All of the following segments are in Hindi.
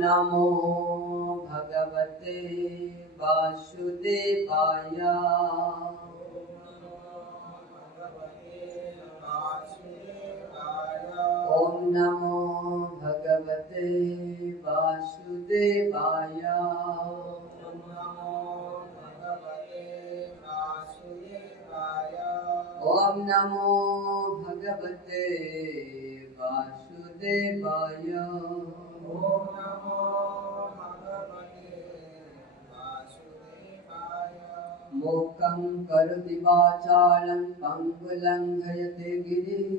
नमो भगवते वासुदेवाय। ओम नमो भगवते वासुदेवाय। ओम नमो भगवते वासुदेवाय। मूकं करोति वाचालं पङ्गुलङ्घयते गिरिं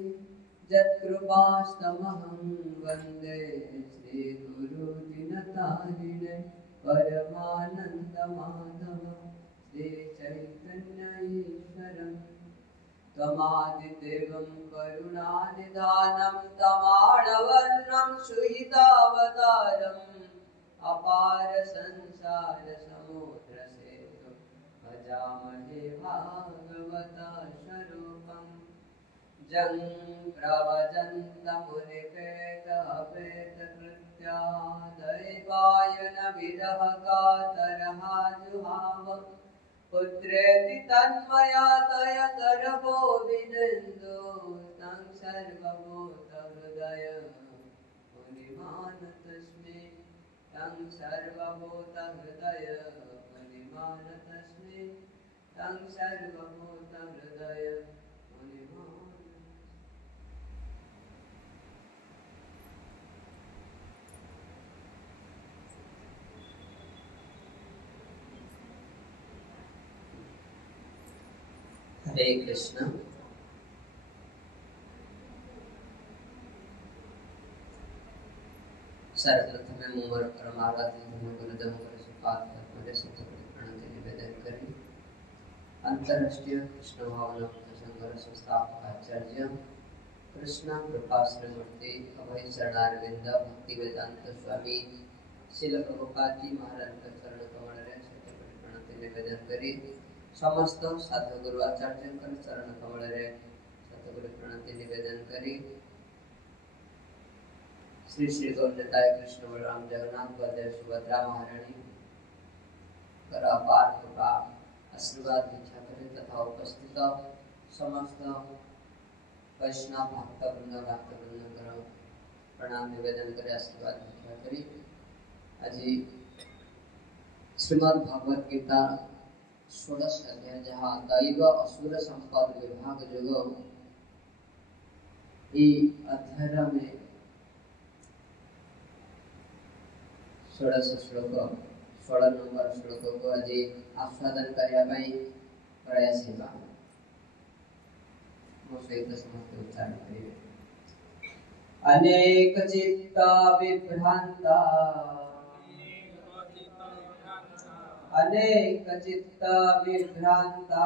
यत्कृपास्तमहं वन्दे श्रीगुरुदिनतारिणे परमानन्दमाधवं श्रीचैतन्यईश्वरं त्वमादिदेवं करुणानिधानं तमालवर्णं सुहितावतारम् अपार संसार समुद्रसेतुं भजामहे भागवता स्वरूपम् जं प्रव्रजन्तमुनिपेतपेतकृत्या दैवायन विरह कातरः जुहाव पुत्रेति तन्मया तयकरवो विनन्दो तं सर्वभूतहृदय मुनिमान् तस्मै तं सर्वभूतहृदय मुनिमान् तस्मै तं सर्वभूतहृदय मुनिमान्। हरे कृष्ण। सर्वप्रथमे मोर परमाराध्य गुरुदेव प्रणति निवेदन करें। अंतरराष्ट्रीय कृष्ण भावना संघ संस्थापक आचार्य कृष्ण कृपा श्रीमूर्ति अभय शरणारविंद भक्ति वेदांत स्वामी श्रील प्रभुपाद जी महाराज का चरण कमल प्रणति निवेदन करें। समस्त साधु गुरु आचार्य चरण कमल सतगुरु प्रणति निवेदन करें। श्री श्री गौरताय कृष्ण बलराम जगन्नाथ बलदेव सुभद्रा महारानी कर अपार कृपा आशीर्वाद इच्छा करें तथा उपस्थित समस्त वैष्णव भक्त वृंद कर प्रणाम निवेदन करें आशीर्वाद इच्छा करें। आज श्रीमद् भगवद गीता 16 अध्याय जहाँ दैव असुर संपद विभाग जोग अध्याय में 16 श्लोक 16 नंबर श्लोक को आज आस्वादन करने प्रयास हेबा मो सहित समस्त उच्चारण करिवे। अनेक चित्ता विभ्रांता अनेक चित्ता विभ्रांता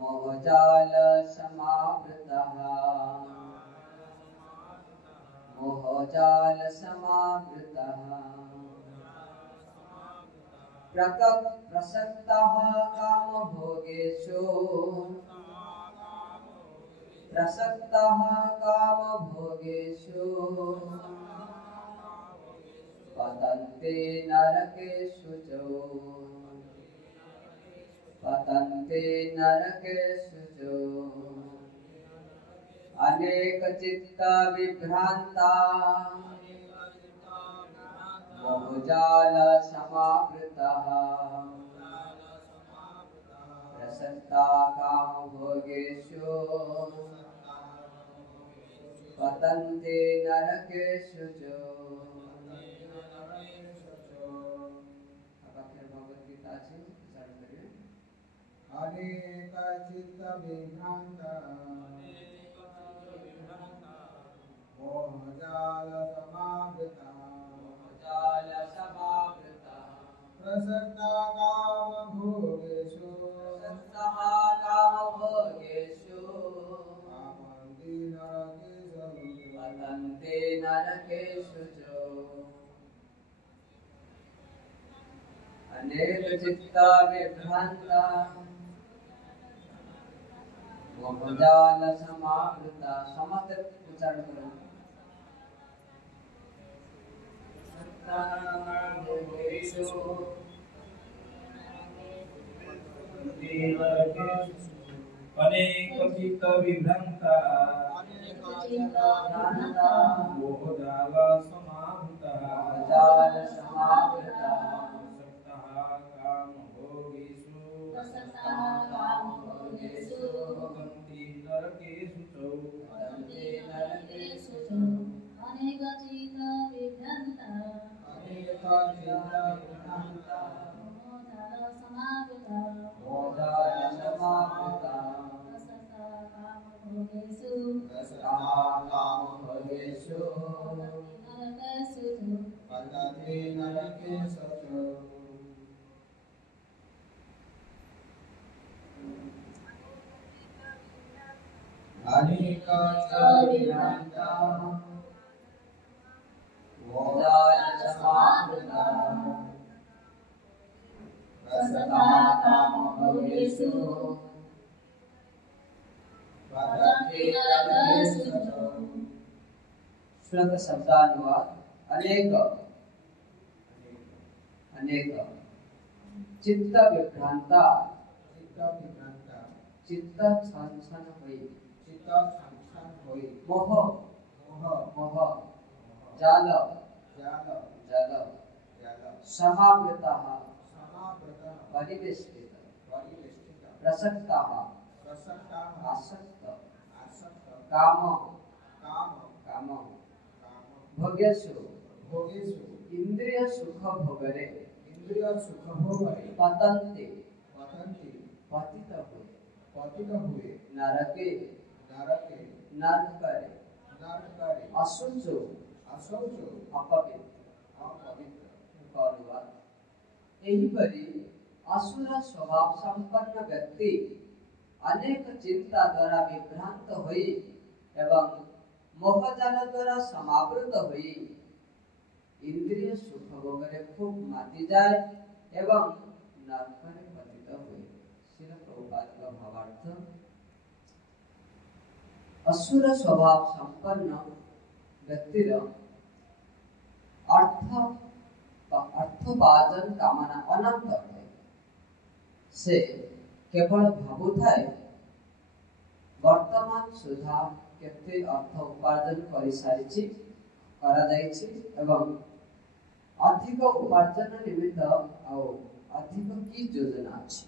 मोहजाल समावृतः मोहजाल समावृतः प्रसक्तः कामभोगेषु प्रसक्तः कामभोगेषु पतन्ते नरकेषु च पतन्ते नरकेषु च अनेक चित्ता विभ्रांता मोहजाल समावृतः प्रसक्ता कामभोगेषु पतन्ते नरकेषु च। अनेक चित्त विभ्रांता मोहजाल समावृता प्रसक्ता कामभोगेषु पतन्ते नरकेषु च। अनेक चित्ता विभ्रांता मोहजाल समावृता समस्त उच्चारण करो। अनेक चित्त विभ्रांता मोहजाल समावृता काम भोगेषु पतन्ति नरकेषु च अनेक चित्त विभ्रांता मोहजाल समावृता श्लोक शब्दानुवाद अनेक अनेक चित्त विभ्रांता चित्त छन होई मोह मोह जाल जाल समावृतः परिवेष्टित प्रसक्तः आसक्त काम काम भोगेषु इंद्रिय सुख भोगरे पतन्ति पतित हुए नरके नरकरे असुचो अपवित्र एहिपरि असुर स्वभाव संपन्न व्यक्ति अनेक चिंता द्वारा विभ्रांत होई एवं मोहजाल द्वारा समावृत होई इंद्रिय सुख भोगरे खूब माति जाए एवं नरकरे पतित हुए। श्रील प्रभुपाद का भावार्थ असुर स्वभाव संपन्न व्यक्तिर अर्थोपार्जन कामना अनंत है। से केवल भावुथाए वर्तमान सुधा केते अर्थ उपार्जन करि सारिछि करा जाइछि एवं अधिक उपार्जन निमित्त आ अधिक की योजना अछि।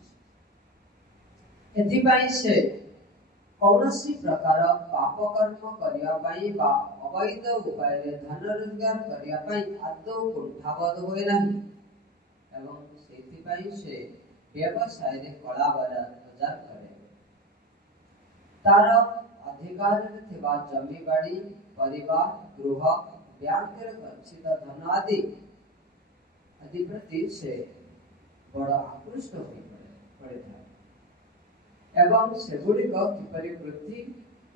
एथिपाई से कौनसी प्रकार पाप कर्म करिया पाई बा अवैध उपाय रे धन रोजगार करिया पाई आदौ कुंठाबोध होय नाही एवं सेथिपाई से व्यवसाय रे कला बाजार करे। तार अधिकार रे थिबा जमी बाड़ी परिवार गृह बैंक रे गच्छित धन आदि प्रति से बड़ आकृष्ट होई पड़े था एवं सेगुड़िक किपरि वृद्धि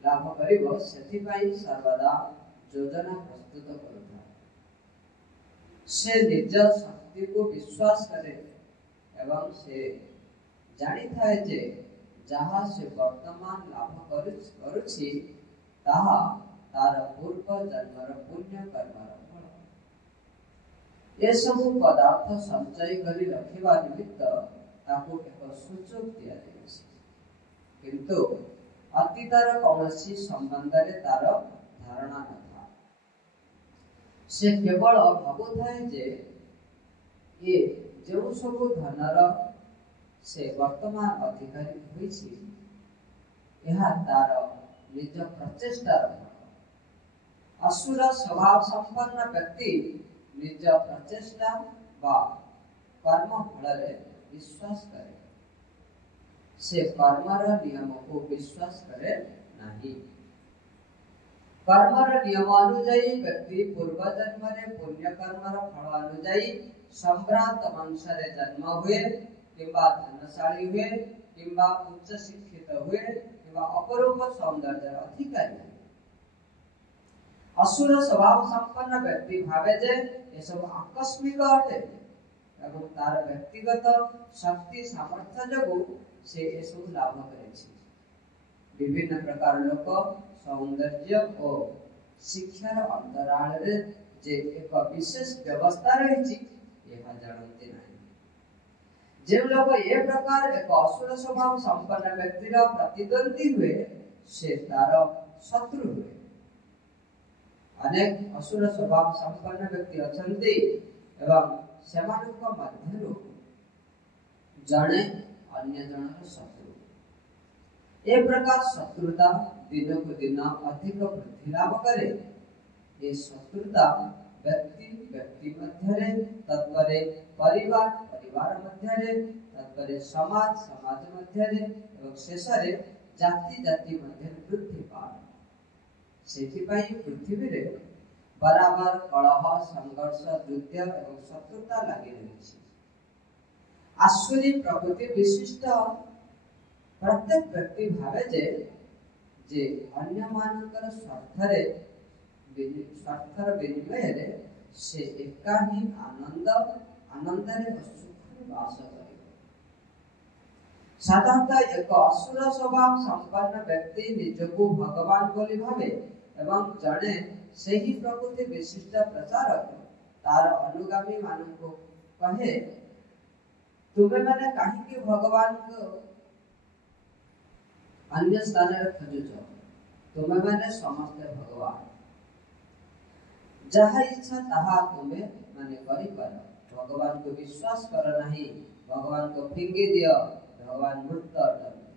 लाभ करिबो सेथिपाई सर्वदा योजना प्रस्तुत करुथा। से निज शक्ति को विश्वास करे एवं से जानी थाए जे जहाँ से वर्तमान लाभ करुछि ताहा तार पूर्व जन्मर पुण्य कर्मर फल। ये सब पदार्थ संचय करी रखिबा निमित्त ताको एक सूचक दिया जाइछि किंतु अतीतर कौनसी संबंध रे तार धारणा न था। से केवल भावुथाए जे ये जो सब धनर से वर्तमान अधिकारी होइछि यह तार निज प्रचेष्टार फल। असुर स्वभाव संपन्न व्यक्ति निज प्रचेष्टा वा कर्म फल रे विश्वास करे। से कर्मर नियम को विश्वास करे नहीं। कर्मर नियम अनुଯାयी व्यक्ति पूर्व जन्म रे पुण्य कर्मर फल अनुଯାयी सम्भ्रांत वंश रे जन्म हुए किंबा धनशाली हुए किंबा उच्च शिक्षित हुए किंबा अपरूप सौंदर्य अधिकारी हुए। असुर स्वभाव संपन्न व्यक्ति भावे जे ये सब आकस्मिक अटे एवं तार व्यक्तिगत शक्ति सामर्थ्य जगु से ये सब लाभ करेछि। विभिन्न प्रकार लोक सौंदर्य और शिक्षार अंतराल रे जे एक विशेष व्यवस्था रही यह जानते नहीं। जो लोग ये प्रकार एक असुर स्वभाव संपन्न व्यक्तिर प्रतिद्वंदी हुए से तार शत्रु हुए। अनेक असुर स्वभाव संपन्न व्यक्ति अछंती एवं सेमानक मध्यरु जणे अन्य जनर शत्रु। ए प्रकार शत्रुता दिन को दिन अधिक वृद्धि लाभ करे। ये शत्रुता व्यक्ति व्यक्ति मध्यरे, तत्परे परिवार परिवार मध्यरे, तत्परे समाज समाज मध्यरे एवं शेषरे जाति जाति मध्यरे वृद्धि पाए। सेथिपाई पृथ्वी रे बराबर कलह संघर्ष युद्ध एवं शत्रुता लगी रही। आसुरी प्रकृति विशिष्ट प्रत्येक व्यक्ति भावे जे अन्य मानकर स्वार्थर विनिमय रे से एका ही आनंद रे सुख वास करे। साधारणतः एक असुर स्वभाव संपन्न व्यक्ति निजको भगवान बोली भावे एवं जड़े से ही प्रकृति विशिष्ट प्रचारक तार अनुगामी मानक कहे, तुम्हें मैंने कहीं कि भगवान को अन्य स्थान रे खोजुछ, तुम्हें मैंने समस्त भगवान जहाँ इच्छा तहा तुम्हें माने करी पर। भगवान को विश्वास कर नहीं, भगवान को फिंगी दियो, भगवान मृत अटंती।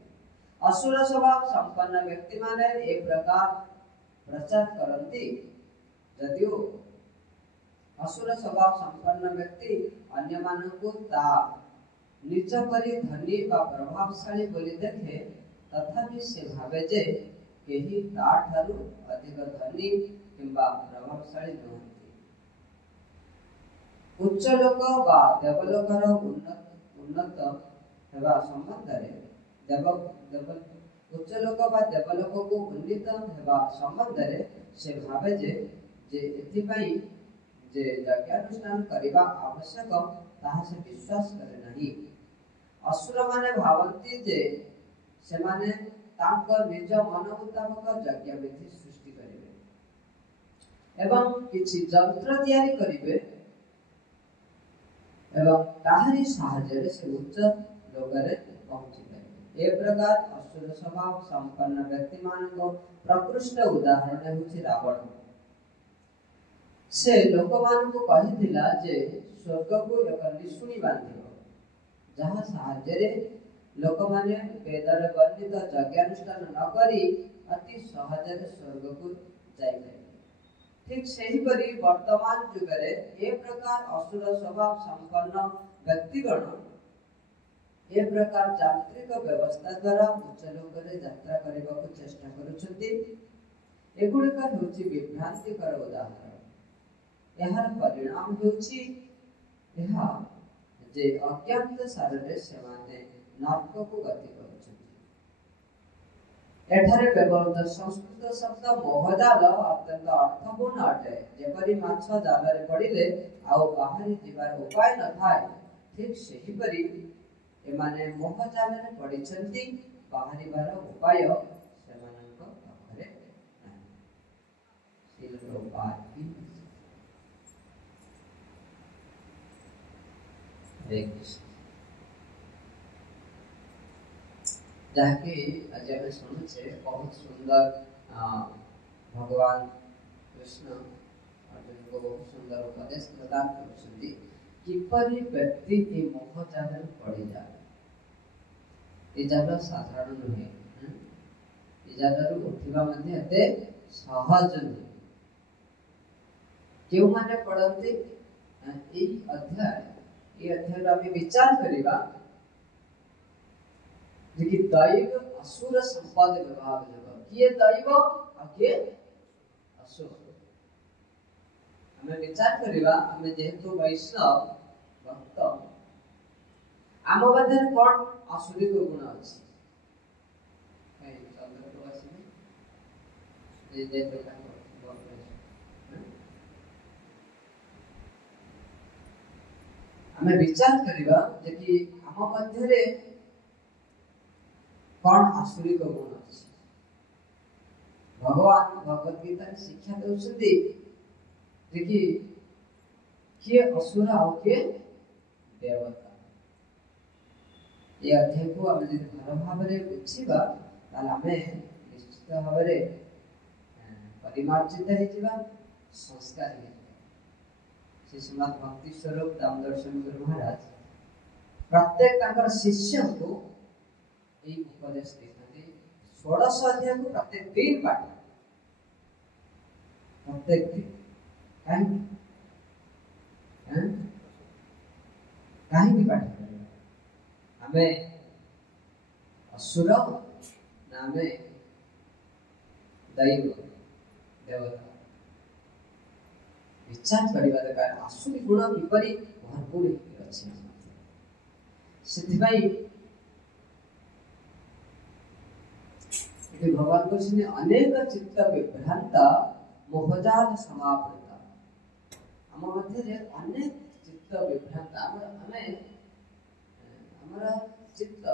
असुर स्वभाव संपन्न व्यक्ति माने एक प्रकार प्रचार करती। यदिओ असुर स्वभाव संपन्न व्यक्ति अन्य मानक ता निज परि धनी बा प्रभावशाली बोली देखे, तथापि से भावे जे केही ता ठारू अधिक धनी किंबा प्रभावशाली नहंती। उच्च लोक बा देवलोकर उन्नत हेबा संबंधरे उच्च लोक बा देवलोक को उन्नत हेबा संबंधरे से भावे जे एथिपाई जे यज्ञानुष्ठान करिबा आवश्यक ताहा से विश्वास करे नहीं। असुर माने भावंती जे से माने तांकर निज मन मुताबक यज्ञ विधि सृष्टि करिवे एवं किछि यंत्र तैयारी करिवे एवं ताहारी साहाय्य से उच्च लोकरे पहुंची पाइबे। ए प्रकार असुर स्वभाव संपन्न व्यक्ति मानको प्रकृष्ट उदाहरण हेउछि रावण। से लोकमान को कहिथिला जे स्वर्ग को एक निशुणी बांधिबो, जहाँ साहाय्य लोक माने वेदर वर्णित यज्ञानुष्ठान न करी अति सहज स्वर्ग को जाई। ठीक सही परी वर्तमान युग रे ए प्रकार असुर स्वभाव संपन्न व्यक्तिगण ए प्रकार यांत्रिक व्यवस्था द्वारा उच्च लोक रे यात्रा करबा को चेष्टा करूछंती। एगुड़िक हेउछि विभ्रांतिकर उदाहरण। एहार परिणाम हेउछि एहा जे अज्ञात साररे सेमाने नरक को गति करूछंती। एठारे व्यवहृत संस्कृत शब्द मोहजाल अत्यंत अर्थपूर्ण अटे। जेपरि माछ जाल रे पड़िले आउ बाहरी जीवार उपाय न थाए, ठीक सेही परि एमाने मोहजाल रे पड़िछंती, बाहरी बार उपाय सेमानक पाखरे नाही। सिल उपाय की जाके आज हम सुनुचे बहुत सुंदर भगवान कृष्ण अर्जुन को बहुत सुंदर उपदेश प्रदान करछन्ती किपरि व्यक्ति ए मोह जाल पड़ी जाए। ए जाल साधारण नहे, ए जाल उठिबा मध्ये एते सहज नहे। केउ माने पड़ते ए अध्याय हम विचार करिबा जे कि दैव असुर संपद विभाग जब किए दैव आ के असुर हमें विचार करिबा। हमें जेहेतु वैष्णव भक्त आम मध्य कोन असुरी को गुण अछि कई चंद्र प्रवासी में जे बेटा हमें विचार करिबा जे कि आम मध्य रे कौन आसुरी को गुण अछि। भगवान भगवत गीता शिक्षा देउछथि देखिए किए असुर और किए देवता ये अध्याय को आम जो भल भाव बुझा आम निश्चित भाव परिमार्जित हो संस्कार श्री श्रीमद भक्ति स्वरूप दामोदर स्वामी गुरु महाराज प्रत्येक शिष्य को यही उपदेश देते 16 अध्याय को प्रत्येक दिन पाठ प्रत्येक दिन कहीं पाठ आम असुर ना आम दैव देवता विचार करवा दरकार आसुरी गुण किपरि भरपूर अच्छी भगवान कहते अनेक चित्त विभ्रांत मोहजाल समावृत आम मध्य अनेक चित्त विभ्रांत आमर चित्त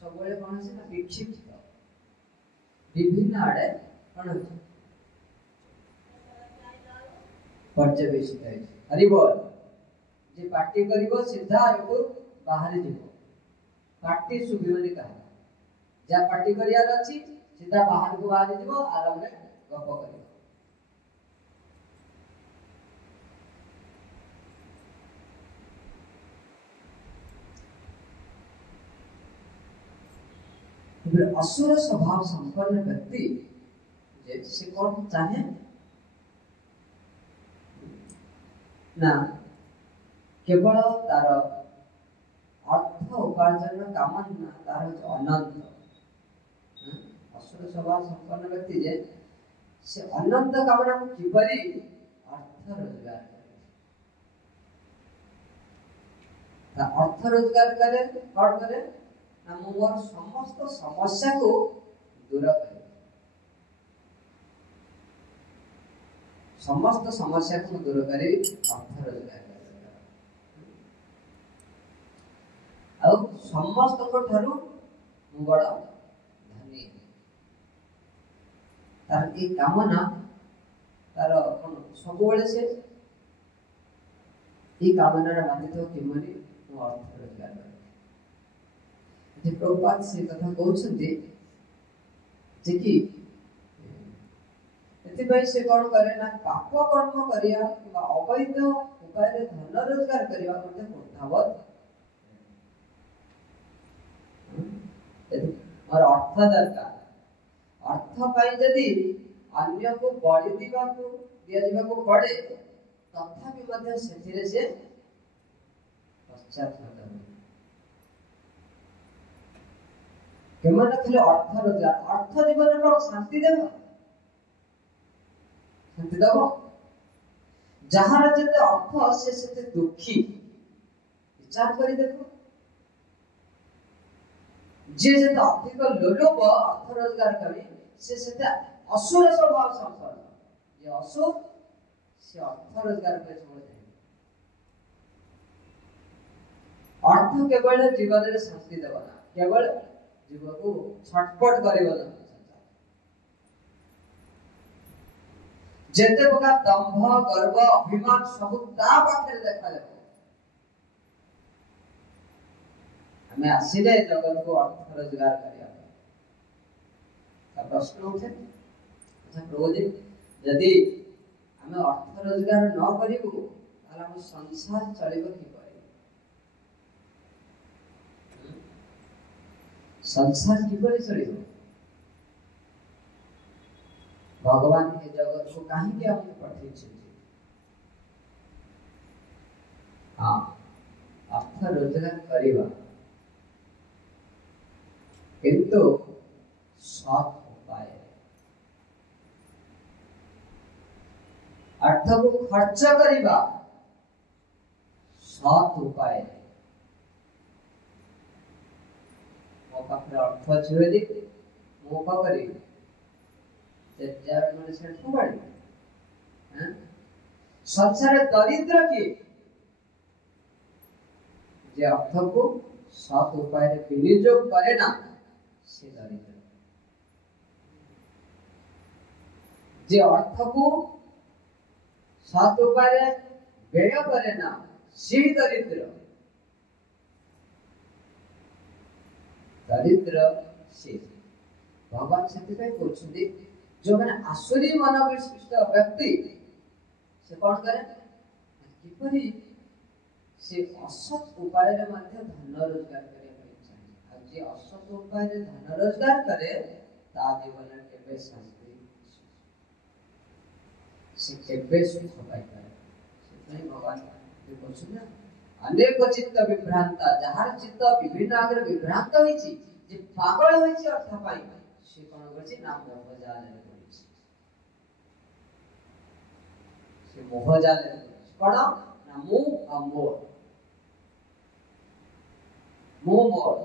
सब कौन से विक्षिप्त विभिन्न आड़े कौन पर्यवेक्षित हरि बोल जे पार्टी करिवो सीधा एको बाहर जीवो पार्टी सुबिवनी कहा जा पार्टी करियार अछि सीधा बाहर को बाहर जीवो आराम रे गप करिवो फिर असुर स्वभाव संपन्न व्यक्ति जे से कौन चाहे ना केवल तार अर्थ उपार्जन कामना तार अनंत असुर स्वभाव संपन्न व्यक्ति जे से अनंत कामना को किपरि अर्थ रोजगार करे अर्थ रोजगार करे कौन करे ना मोर समस्त समस्या को दूर करे समस्त समस्या को दूर करे अर्थ रोजगार आ समस्त को ठारू बड़ धनी तार ए कामना तार कोन सब बेले से ए कामना रे बाधित किमरि मो अर्थ रोजगार करे जे प्रभुपाद से कथा कहउछन्ते जे कि से कौन करे ना पाप कर्म करिया कि अवैध उपाय धन रोजगार करिया कुर्तावत और अर्थ दरकार अर्थ पाई यदि अन्य को बलि दिया को पड़े तथापि मध्य सेथिरे से पश्चाताप केमन खाली अर्थ रोजगार अर्थ जीवन को शांति देबो शांति देबो जहार जते अर्थ से सेते दुखी विचार करी देखो जे जते अधिक लोलुप अर्थ रोजगार करी से सेते असुर स्वभाव संपन्न ये असुर से अर्थ रोजगार करे छोड़ दे अर्थ केवल जीवन रे शांति देबो ना केवल जीव को छटपट करिवो ना जेते प्रकार दंभ गर्व अभिमान सब ता पाखरे देखा जाबो हमें आसीले जगत को अर्थ रोजगार करिया का प्रश्न उठे अच्छा प्रभु जी यदि हमें अर्थ रोजगार न करिबो ताला हम संसार चलिबो कि परे संसार कि परे चलिबो भगवान के जगत को कहीं के हमने पठे हाँ अर्थ रोजगार करिबा किंतु सत उपाय अर्थ को खर्च करिबा सत उपाय मो पाखरे अर्थ छुए दे मो पाखरे संसार दरिद्र की जे अर्थ को सत उपाय विनियोग करे ना से दरिद्र जे अर्थ को सत उपाय व्यय करे ना सी दरिद्र दरिद्र सी भगवान से कहते जो मैंने आसुरी मन विशिष्ट व्यक्ति से कौन करे किपरि से असत उपाय रे मध्य धन रोजगार करे जे असत उपाय रे धन रोजगार करे ता जीवन केबे शांति से केबे सुख पाई पाए से भगवान के बोलछन ना अनेक चित्त विभ्रांता जहार चित्त विभिन्न आगे विभ्रांत होईची जे पागल होईची अर्थ पाई से कोन करछि ना मोह जाले होईची से मोह जाले कोन ना मु अमोर मु मोर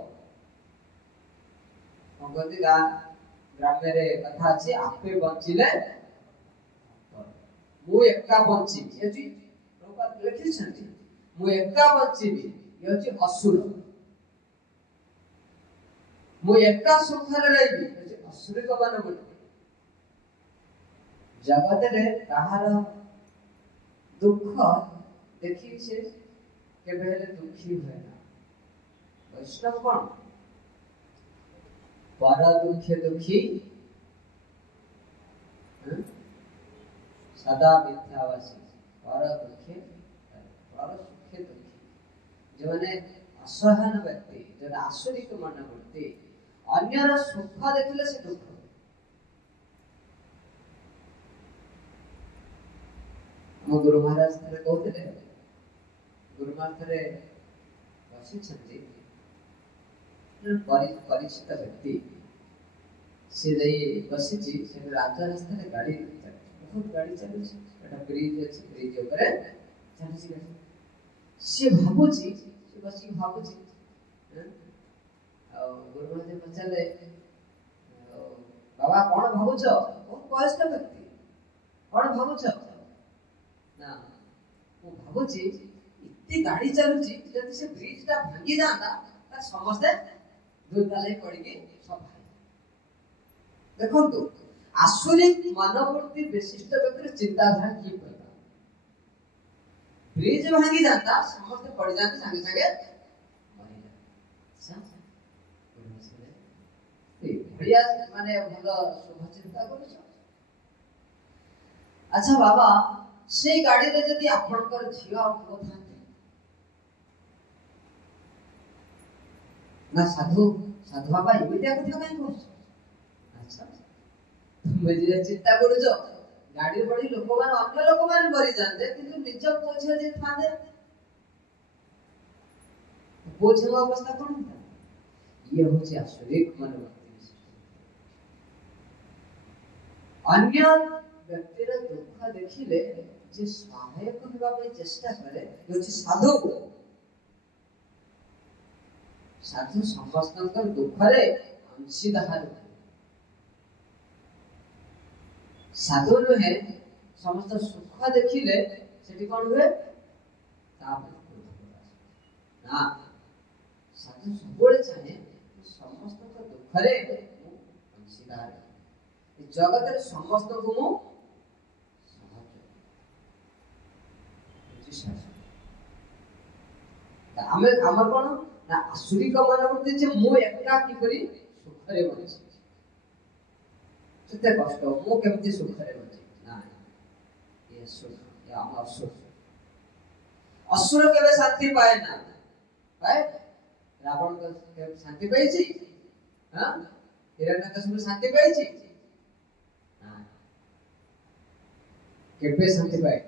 अंगति ग्राम रे कथा अछि आपे बंचिले मु एका बंचिबी एजी प्रभुपाद लिखिछन्ति मु एका बंचिबी ये होछि असुर मु एका सुखरे रहिबी ये असुर को मन बुद्धि जगत रे कहार दुख देखि से केबे हेले दुखी होय ना वैष्णव कोन पर दुखे दुखी सदा मिथ्यावासी पर दुखे पर सुखे दुखी जो माने असहन व्यक्ति जो आसुरिक मन वृत्ति अन्यर सुख देखिले से दुख हम गुरु महाराज थे कहते गुरु महाराज थे बसी छथि परिचित व्यक्ति से बसी से राजा रास्ता रे गाड़ी बहुत गाड़ी चली एटा ब्रिज अछि ब्रिज ऊपर चली गाड़ी से भाबुची से बसी भाबुची गुरु महाराज पचारे बाबा कौन भाबुछ बहुत वयस्क व्यक्ति कौन भाबुछ ना वो भाबुची इतनी गाड़ी चलुची जति से ब्रिज टा भांगी जाता त समस्त दुर्गाले पड़िके सब भाई देखो तो आसुरिक मनोवृत्ति विशिष्ट व्यक्ति चिंताधारा की पड़ता ब्रिज भांगी जाता समस्त पड़ जाते संगे संगे बढ़िया माने भलो शुभ चिंता करूछ अच्छा बाबा से गाड़ी रे जदी आपनकर झिया पुओ थाते ना साधु साधु बाबा एमितिया कथा काई कहछ अच्छा तुम जे चिंता करूछ गाड़ी पड़ी लोक मान अन्य लोक मान मरि जानते किंतु निज पोछे जे थाते पोछे अवस्था कोन था ये होछि आसुरिक मनोवृत्ति अन्य व्यक्तिर दुख देखिले जे सहायक होबा पे चेष्टा करे होछि साधु साधु समस्तकर दुख रे अंशीदार साधु नुहे समस्त सुख देखिले सेठी कोन हुए ना साधु सबले चाहे समस्तकर दुख रे अंशीदार जगत रे समस्त को मु हमें हमर कोन ना आसुरी का मनोवृत्ति जे मु एकटा की करी सुख रे बंची जते कष्ट मु केमति सुख रे बंची ना ये सुख या हम असुर केबे शांति पाए ना पाए रावण के शांति पाई छी हां हिरण्यकशिपु शांति पाई छी केबे शांति पाए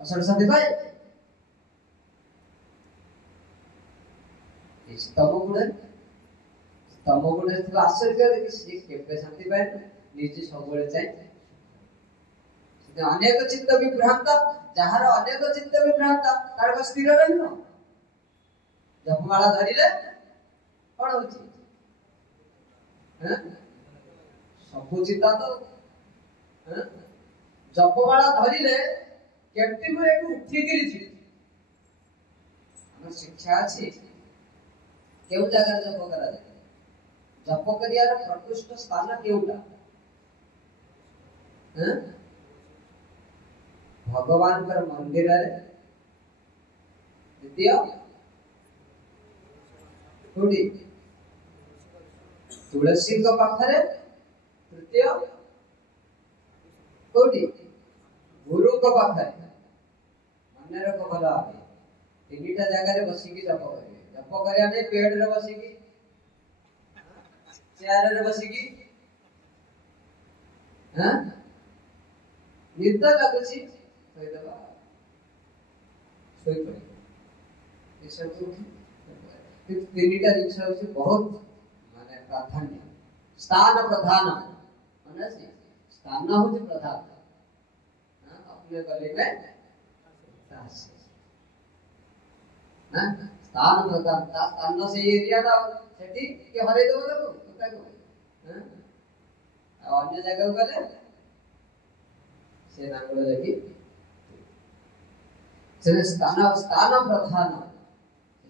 असुर शांति पाए इस तमोगुण तो आश्चर्य देखि से केबे शांति पाए निजे सबले चाहे से अनेक चित्त विभ्रांत जहार अनेक चित्त विभ्रांत तार को स्थिर रहनो जपमाला धरिले कोन होची हैं सब चित्त तो हैं जपमाला धरिले केमति मु एक उठी गिरी छी हम शिक्षा अछि केउ जगह जप करा जाय जप करियार प्रकृष्ट स्थान केउटा हैं भगवान पर मंदिर है द्वितीय कोडी तुलसी को पाखरे तृतीय कोडी गुरु को पाखरे मन रख भला आगे तीनटा जगह रे बसी की जप करिया ने पेड़ रे बसी की चेयर रे बसी की हां निद लागुची सोई दबा सोई पड़ी ये सब तीनटा जिनिस होची बहुत माने प्राधान्य स्थान प्रधान माने स्थान होची प्रधान अपने गले में दास ना स्थान प्रधान स्थान से एरिया दा सेठी के हरे दो देखो कुत्ता को हां अन्य जगह गले से नांगलो लगी से स्थान प्रधान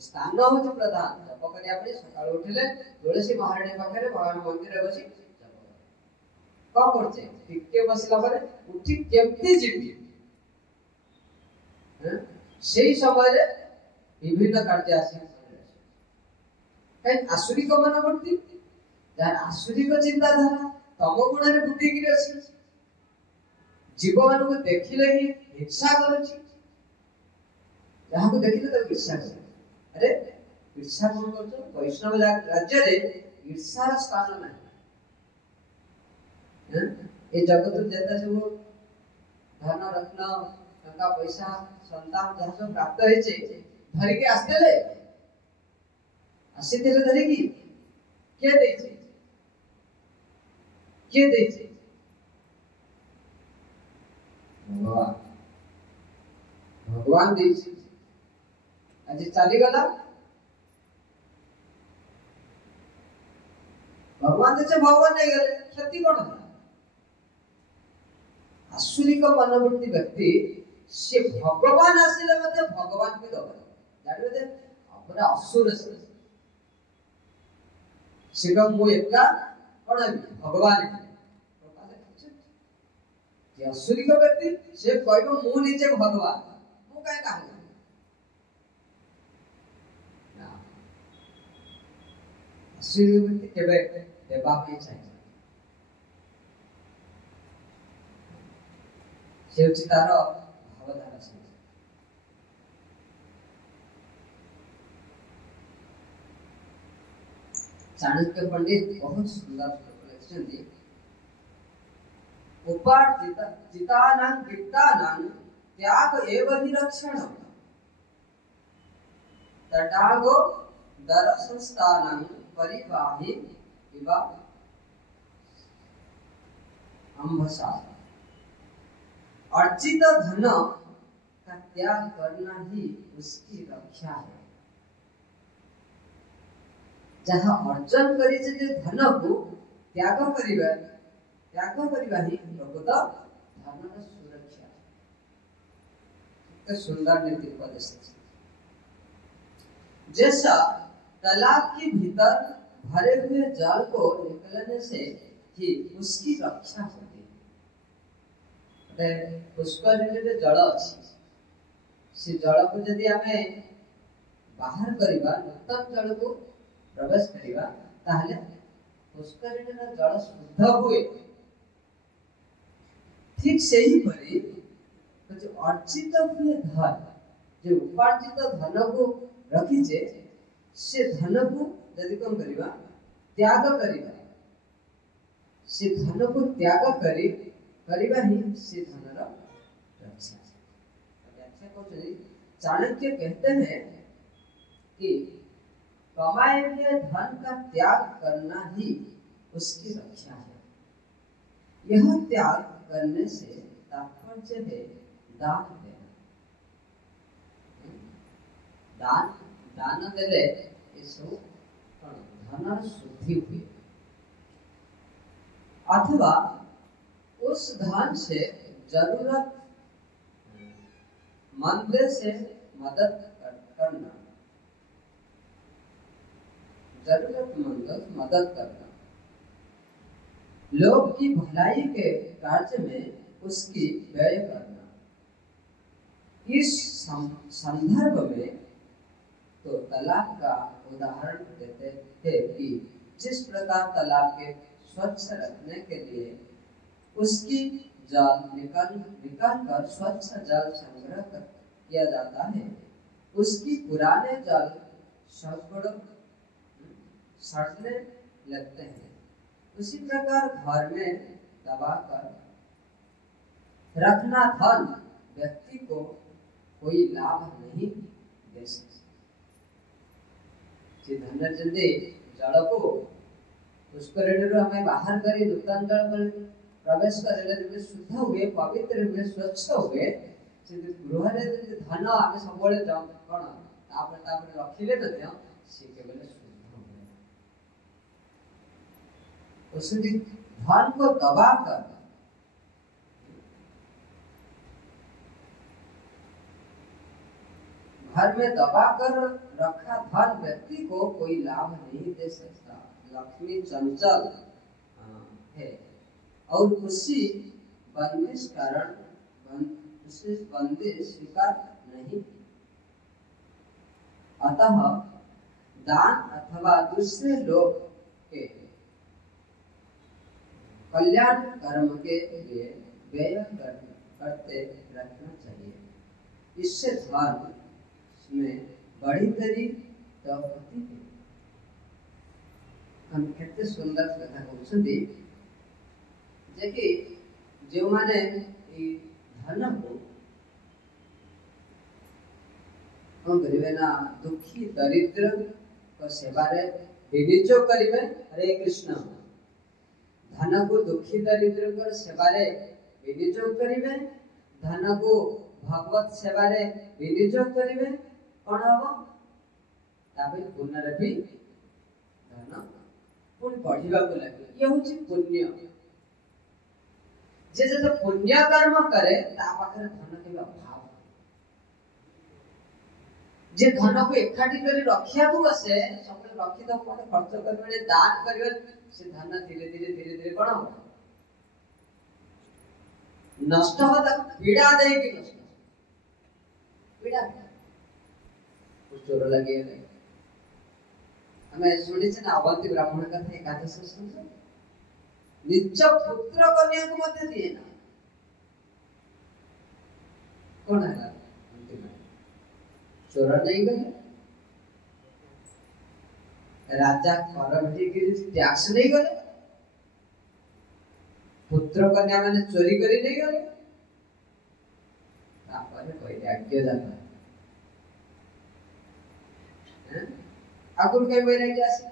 स्थान होची प्रधान जप करी आपने सकाळ उठिले तुलसी महाराणी पाखरे भगवान मंदिर बसी जप का करछे टिके बसिला परे उठी केमती जीवी সেই সময়ে বিভিন্ন কার্যে আসে কাই আসুরিক মনোবর্তী যার আসুরিক চিন্তাধারা তমগুণের বুদ্ধি কি আছে জীবମାନଙ୍କୁ ଦେଖିଲେ ହିଁ ହିଂସା କରୁଛି ଯାହାକୁ ଦେଖିଲେ ତାକୁ ଈର୍ଷା କରେ अरे ईर्षा कौन करछो वैष्णव राज्य रे ईर्षार स्थान नाही हैं ए जगत जेता सब धन रत्न टका पैसा संतान जहाँ सब प्राप्त होइछे धरि के आस्तेले आसीतेले धरि की के देइछे भगवान देइछे आज चली गला भगवान देचे भगवान नहीं गले क्षति कौन है आसुरिक मनोवृत्ति व्यक्ति से भगवान आसिले मते भगवान के दबा जानिबे जे अपरा असुर से का मु एकला कौन है भगवान है ये आसुरिक व्यक्ति से कहबो मु नीचे भगवान मु काहे कहू आसुरिक केबे देबा के चाहिए से तार भावधारा से चाणक्य पंडित बहुत सुंदर लिखते हैं उपार्जितानां वित्तानां त्याग एव हि रक्षणम् तटागो दरसंस्थानां परिवाहि इव अंभसा अर्जित धन का त्याग करना ही उसकी रक्षा है जहाँ अर्जन करी जे धन को त्याग करिबा ही प्रकृत धन का सुरक्षा है सुंदर नीति उपदेश जैसा तालाब के भीतर भरे हुए जल को निकलने से ही उसकी रक्षा होती है पुष्कर जल अच्छी से जल को यदि आमे बाहर करिबा नूतन जल को प्रवेश करिबा ताहले पुष्कर जल शुद्ध हुए ठीक सही परी जो अर्जित हुए धन जो उपार्जित धन को रखी जे से धन को यदि कम करिबा त्याग करिबा से धन को त्याग करिबा ही से धनर रक्षा व्याख्या करते चाणक्य कहते हैं कि कमाए हुए धन का त्याग करना ही उसकी रक्षा है यह त्याग करने से तात्पर्य है दान देना दान देले धन शुद्धि हुई अथवा उस धन से जरूरत मंद से मदद करना जरूरतमंद मदद करना लोग की भलाई के कार्य में उसकी व्यय करना इस संदर्भ में तो तालाब का उदाहरण देते हैं कि जिस प्रकार तालाब के स्वच्छ रखने के लिए उसकी जल निकाल कर स्वच्छ जल संग्रह किया जाता है, उसकी पुराने जल सड़ने लगते हैं, उसी प्रकार घर में दबा कर रखना धन व्यक्ति को कोई लाभ नहीं दे सकता। धन जल्दी जल को पुष्करिणी हमें बाहर करी नूतन जल प्रवेश कर शुद्ध हुए, पवित्र हुए, स्वच्छ हुए, गृह धन आम सब कौन रखिले सी केवल शुद्ध हुए। धन को दबा कर घर में दबा कर रखा धन व्यक्ति को कोई लाभ नहीं दे सकता। लक्ष्मी चंचल है और उसी बंदिश कारण उसे बंदिश स्वीकार नहीं। अतः दान अथवा दूसरे लोग के कल्याण कर्म के लिए व्यय करते रखना चाहिए। इससे धन में बड़ी तरी तो होती है। हम केते सुंदर कथा कहउछंती जे कि जो माने ई धन को हम करिवे ना दुखी दरिद्र को सेवारे विनियोग करिवे। हरे कृष्ण। धन को दुखी दरिद्र को सेवारे विनियोग करिवे, धन को भगवत सेवारे विनियोग करिवे। कौन हम ताबे पुनरपि धन पुण्य बढ़िबा को लगे। ये होची पुण्य। जे जे पुण्य कर्म करे ता पाखरे धन के अभाव। जे धन को एकाठी करी रखिया को बसे सब रखी तो कोन खर्च करबे, दान करबे, से धन धीरे धीरे कोन हो नष्ट होता। पीड़ा दे कि नष्ट पीड़ा चोर लगे। हमें सुनी से ना अवंती ब्राह्मण कथा एकादश स्कंद निज पुत्र कन्या को मध्य दिए ना कौन है अंतिम चोर नहीं गए। राजा कर भेटी के टैक्स नहीं गले, पुत्र कन्या माने चोरी करी नहीं गले। तापर कोई याज्ञ जाता आकुल के वैराग्य आसे।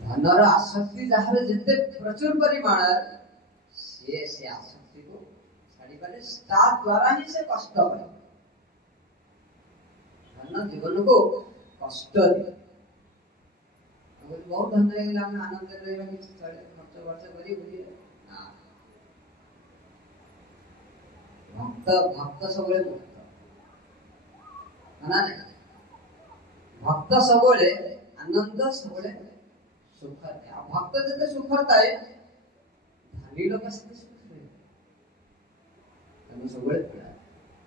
धनर आसक्ति जहार जिते प्रचुर परिमाण से आसक्ति को छाड़ी पारे ता द्वारा ही से कष्ट पाए। धन जीवन को कष्ट दिए। बहुत धन रहे हम आनंद रहे कि खर्च वर्ष करी बुझे ना। भक्त सबले मुक्त ना नहीं। भक्त सबले आनंद सबले सुख है। भक्त जते सुख थाए धनी लोक से सुख है। हम सबले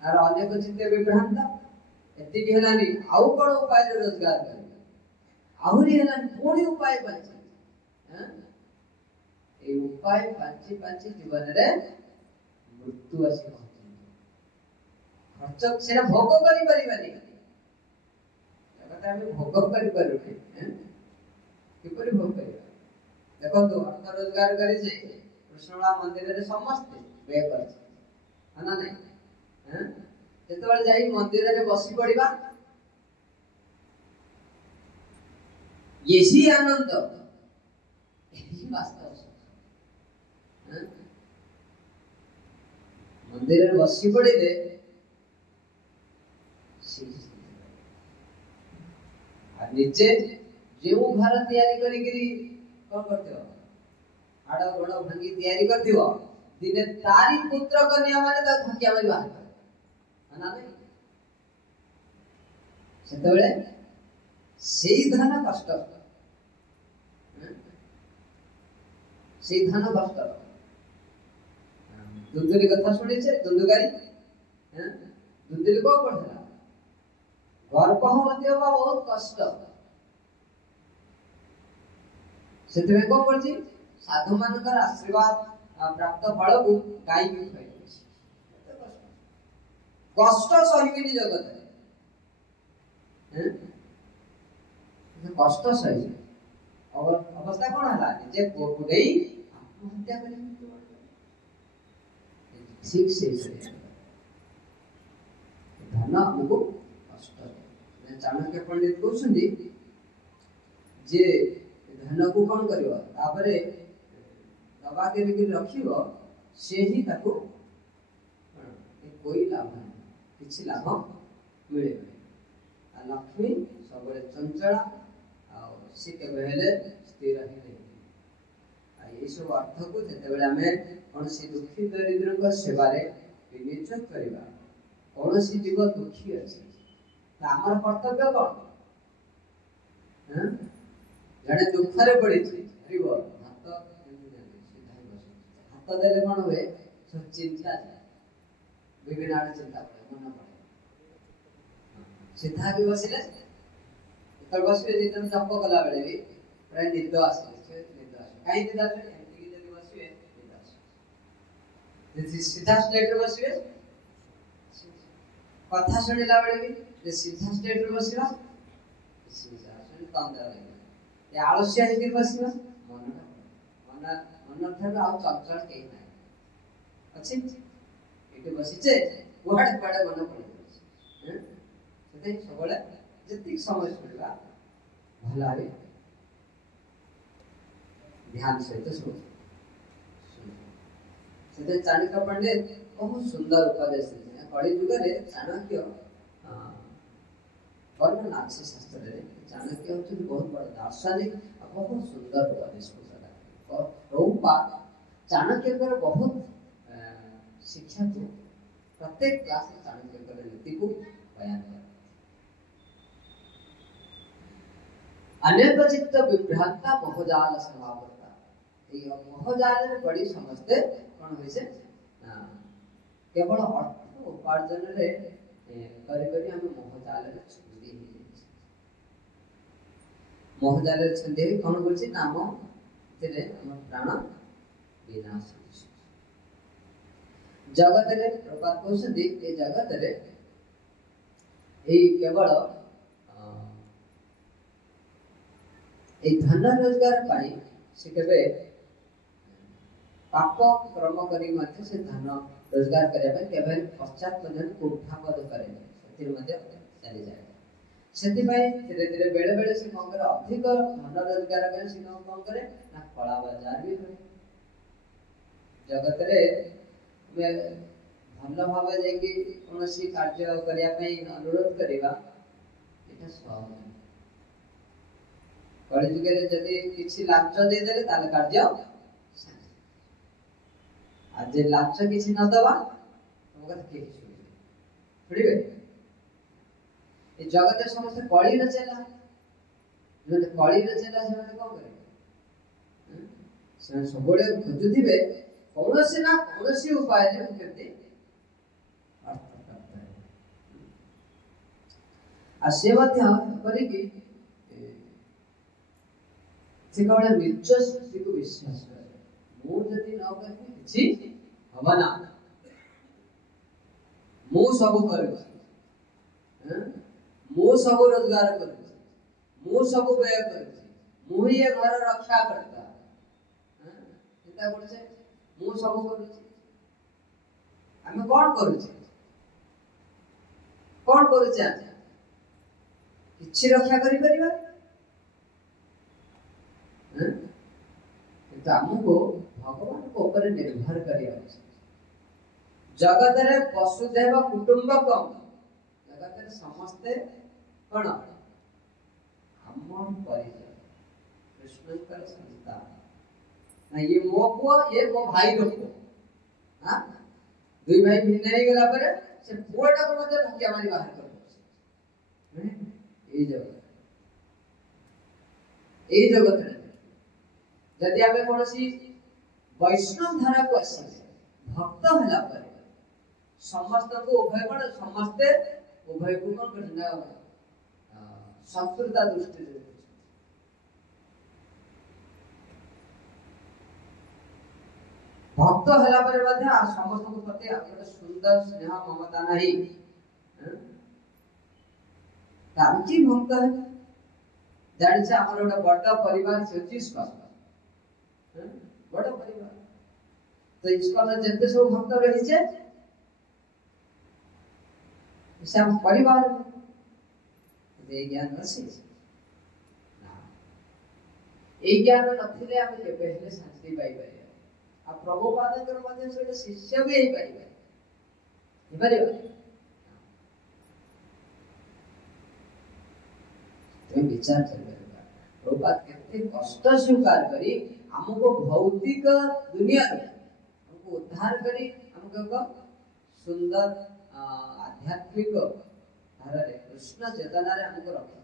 आर अनेक चित्ते विभ्रांत एति के हलानी आउ कोन उपाय रोजगार कर आहुरी हलानी कोनी उपाय पाछे हैं। ए उपाय पाछी जीवन रे मृत्यु आसी पहुंचे। खर्च से भोग करि परिबानी हम भोग करि परबे हैं किपरि भोग करिबा। देखो तो अर्थ रोजगार करि से कृष्णला मंदिर रे समस्त व्यय कर है ना नहीं हैं। जेतबेले जाई मंदिर रे बसी पड़िबा यही आनंद यही वास्तव है। मंदिर रे बसी पड़िले निचे जो घर तैयारी करी कौन करते हो हाड़ गोड़ भांगी तैयारी करती हो दिने तारी पुत्र कन्या माने ता धक्या मारी बाहर कर ना नहीं। सेतबेले सेई धन कष्ट सेई धन कष्ट दुंदुली कथा शुणी छे दुंदुगारी हैं दुंदुली को पढ़ला गर्भवती होगा बहुत कष्ट से कौन कर साधु मान आशीर्वाद प्राप्त फल को गाई भी खाई कष्ट सही जगत कष्ट सही अवस्था कौन है जे बुढ़े आत्महत्या कर ठीक से धन आमको कष्ट चाणक्य पंडित कहते जे धन को कौन कर दबा के रखिब से ही ताको कोई लाभ नहीं किसी लाभ मिले लक्ष्मी सब चंचला सी के स्थिर ही सब अर्थ को जिते आम कौन सी दुखी दरिद्र सेवारे विनियोग करवा कौन सी जीव दुखी अच्छे आमर कर्तव्य कौन जड़े दुखरे पड़ी हाथ हाथ देले कौन हुए सब चिंता विभिन्न आड़ चिंता पड़े मन पड़े सीधा भी बसिले बसिले जितने जप कला बेले भी प्राय निद आसे कहीं निद आसे एमती जदी बसिवे निद आसे जदी सीधा स्टेट रे बसिवे कथा सुनिला बेले भी सीधा स्टेट रे बसिवा सीधा सुनि तंद्रा लागे ये आलस्य हेकि बसिवा मन मन ठार आ चंचल के नाही अछि एटे बसिचे कुआडे कुआडे मन पड़े हैं सेते सबले जति समय सुनिबा भला रे ध्यान सहित सुन सेते चाणक्य पंडित बहुत सुंदर उपदेश देते कଳି युग रे चाणक्य वर्णना अच्छे शास्त्र रे चाणक्य होते बहुत बड़ा दार्शनिक और बहुत सुंदर उपदेश को प्रभुपाद चाणक्य कर बहुत शिक्षा को प्रत्येक क्लास में चाणक्य कर नीति को बयान कर अनेक चित्त विभ्रांता मोहजाल समावर्ता ये मोहजाल में बड़ी समझते कौन होई से केवल अर्थ उपार्जन रे करी करी हम मोहजाल रे छुंदी ही मोहजाल रे छुंदी कौन बोलछि नाम तेरे हम प्राण विनाश जगत रे प्रभात कहते ये जगत रे केवल धन रोजगार पाई से केबे पाप कर्म करी मध्य से धन रोजगार करे केवल पश्चात पर्यंत कुंठापद करे सेतिर मध्य चली जाए सेति भाई धीरे धीरे बेले बेले से कौन करे अधिक धन रोजगार करे से कौन करे ना कला बाजार भी करे जगत रे में भल भाव जाकि कौन सी कार्य करने अनुरोध करवा एटा सहज कଳି जुगे जदि किछि लांच दे देले ताले कार्य आज लांच किछि न दवा तो कत के छुड़िबे ए जगत समस्त कଳି रे चला जो कଳି रे चला से कोन करे से सबले खोजुथिबे कौनसी ना कौनसी उपाय रे केते अर्थ प्राप्त है आ से मध्य करी कि से केवल निज शक्ति को विश्वास करे मु जति न करबी किछि हबना मु सब करबी हैं मु सब रोजगार करबी मु सब व्यय करबी मु ही घर रक्षा करता हैं एता बोलछे मु सब करूछि हम कोन करूछि किछि रक्षा करि परिबा हैं तो हमको भगवान को ऊपर निर्भर करिया जगत रे वसुदेव कुटुंबकम जगत रे समस्त कोन हमर परिचय कृष्ण कर संस्था ना ये मो को ये मो भाई रो हां दुई भाई भिन्न हे गेला पर से पुआटा को मते धक्का मारी बाहर कर ए जगत रे जदि आमे कोनसी वैष्णव धारा को आसी भक्त होला पर समस्त को उभय कोण समस्ते उभय को कोण करना शत्रुता दृष्टि दे भक्त होला पर मध्य समस्त को प्रति गोटे सुंदर स्नेह ममता नहीं ताकि भक्त है जानी से हमर गोटे बड़ परिवार से बड़ परिवार तो इसको जते सब भक्त रही छे सब परिवार दे ज्ञान अछि ए ज्ञान नथिले हम के पहले शांति पाई पाई आ प्रभुपाद के माध्यम से शिष्य भी ही पाई पाई परिवार तो विचार कर प्रभुपाद केते कष्ट स्वीकार करी हमको भौतिक दुनिया हमको उद्धार करी हमको सुंदर आध्यात्मिक धारा रे कृष्ण चेतना रे हमको रखी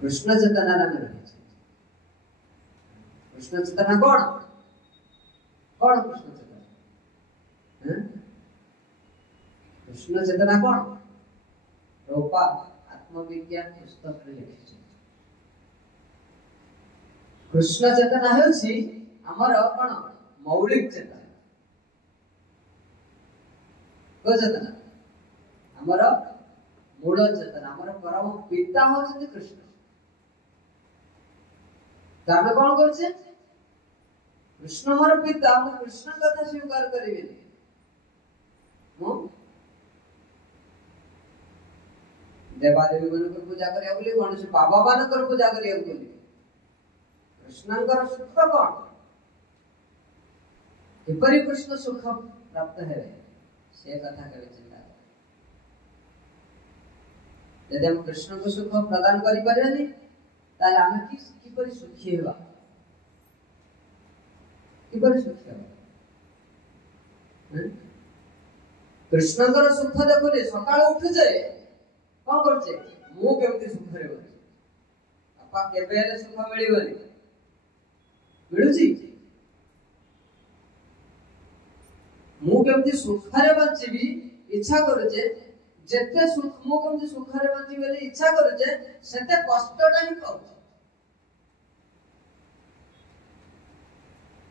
कृष्ण चेतना रे हम रखी कृष्ण चेतना कौन कौन कृष्ण चेतना कृष्ण चेतना कौन रूपा आत्मविज्ञान पुस्तक रे लिखि कृष्ण चेतना हेउछि हमर कोन मौलिक चेतना को चेतना हमर मूल चेतना हमर परम पिता होछि कृष्ण तामे कोन करछे कृष्ण हमर पिता हम कृष्ण कथा स्वीकार करिबे मो देवादेवी मन को पूजा करिया बोली कोन से बाबा मान कर पूजा करिया बोली कृष्णंकर सुख कौन किपरि कृष्ण सुख प्राप्त है से कथा के चिंता यदि हम कृष्ण को सुख प्रदान करि परनी ताले हम किपरि सुखी हेबा किपरि सुखी हेबा कृष्णंकर सुख देखले सकाळ उठ जाए कौन करछे मु केमति सुख रे बोली आपा केबे हेले सुख मिलिबनी मिलुची मु केमति सुखरे बंचीबी इच्छा करूचे जेते सुख मु केमति सुखरे बंची बेले इच्छा करूचे सेते कष्टटा ही पाउ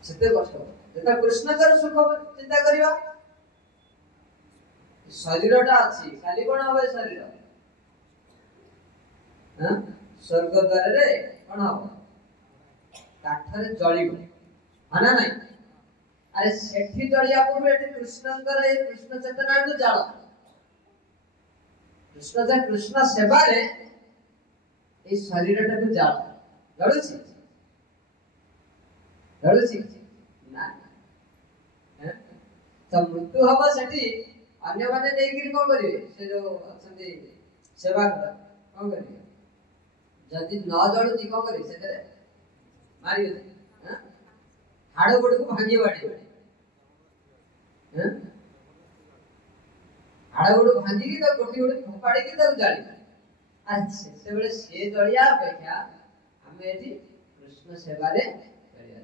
सेते कष्ट जेते कृष्ण कर सुख चिंता करिवा शरीरटा अछि खाली कोन होय शरीर हां स्वर्ग द्वार रे कोन हो काठरे जळिबो हाना नाही अरे सेठी जळिया पूर्व एठी कृष्णंकर ए कृष्ण चेतना को जाळ कृष्ण सेवा रे ए शरीरटा को जाळ जळुची ना तो मृत्यु हवा सेठी अन्य माने नेगिरी कोन करिवे से जो अछंती सेवा कर कोन करिवे जदि न जळुची कोन करि सेते मारी हां हाड़ गोड़ को भांगी बाड़ी हां हाड़ गोड़ भांगी की तो गोटी गोटी फोपाड़ी की तो जाली अच्छा से बेले से जळिया अपेक्षा हमें एठी कृष्ण सेवा रे करिया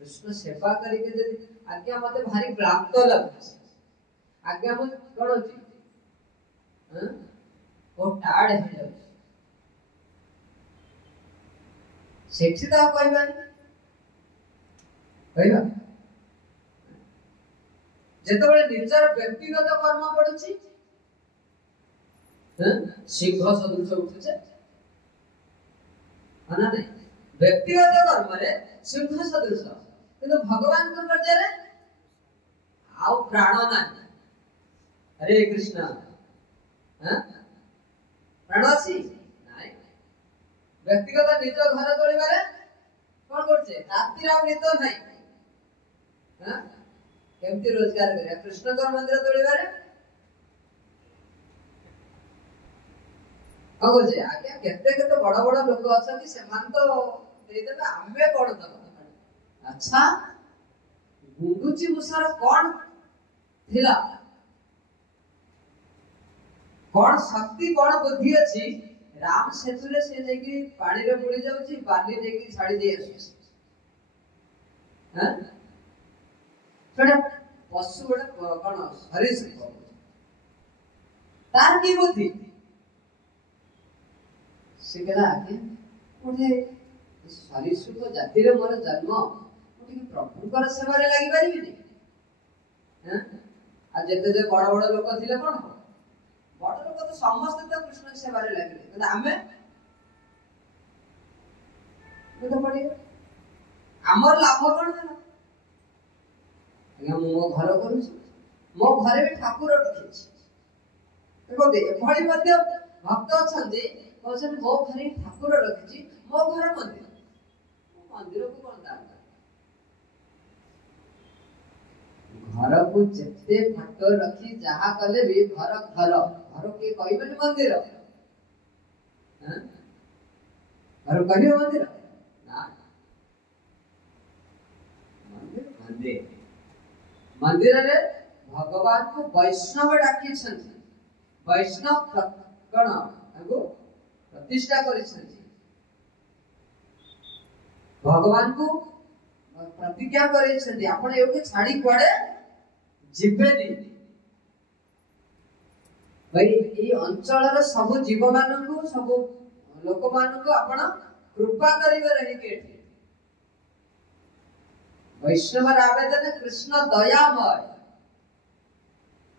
कृष्ण सेवा करी के जदि आज्ञा मते भारी क्लांत लागछ आज्ञा मत कोन होची हां ओ टाड हे जाउछ सेठी ता कहबानी कहबा जेते बेले निजर व्यक्तिगत कर्म पडुची सिंह सदृश उठुचे अना नहीं व्यक्तिगत कर्म रे सिंह सदृश किंतु भगवान को कर्ज रे आउ प्राण नाही हरे कृष्ण हां प्राण अछि नाही व्यक्तिगत निज घर तोलिबारे कोन करछे रात्रि आ निद नाही हां केमति रोजगार करे कृष्ण कर मंदिर तोलिबारे अगो जे आज्ञा केते केते बड़ बड़ लोक अछंती समान तो दे देबे आमे कोन दब अच्छा गुंडुची मुसार कोन थिला कोन शक्ति कोन बुद्धि अछि राम सेतु रे से लेके पानी रे बुड़ी जाउची बाली लेके छाड़ी दे आसुची हां छोटा पशु बड़ा कोन सरीसृप तार की बुद्धि से कहला आके मुझे सरीसृप जाति रे मोर जन्म मुझे प्रभुकर सेवा रे लागि परिबी हां आ जते जे बड़ बड़ लोक थिले कोन बड़ लोक तो समस्त तो कृष्ण सेवा रे लागिले 근데 आमे तो पड़ी हमर लाभ कोन देला मो घर करू मो घरे भी ठाकुर रखिछि देखो दे भଳି मध्य भक्त अछंदी कहछन मो घरे ठाकुर रखिछि मो घर मंदिर को कोन दान घर को जिते फटो रखी जहा कले भी घर घर घर के कहबे मंदिर हैं घर कहबे मंदिर ना मंदिर मंदिर मंदिर रे भगवान को वैष्णव डाकी छथि वैष्णव कण को प्रतिष्ठा करि छथि भगवान को प्रतिज्ञा करे छथि आपण एके छाड़ी पड़े जिबेनी भाई ए अंचल रे सब जीव मानन को सब लोक मानन को आपण कृपा करिवे रही के वैष्णव आवेदन कृष्ण दयामय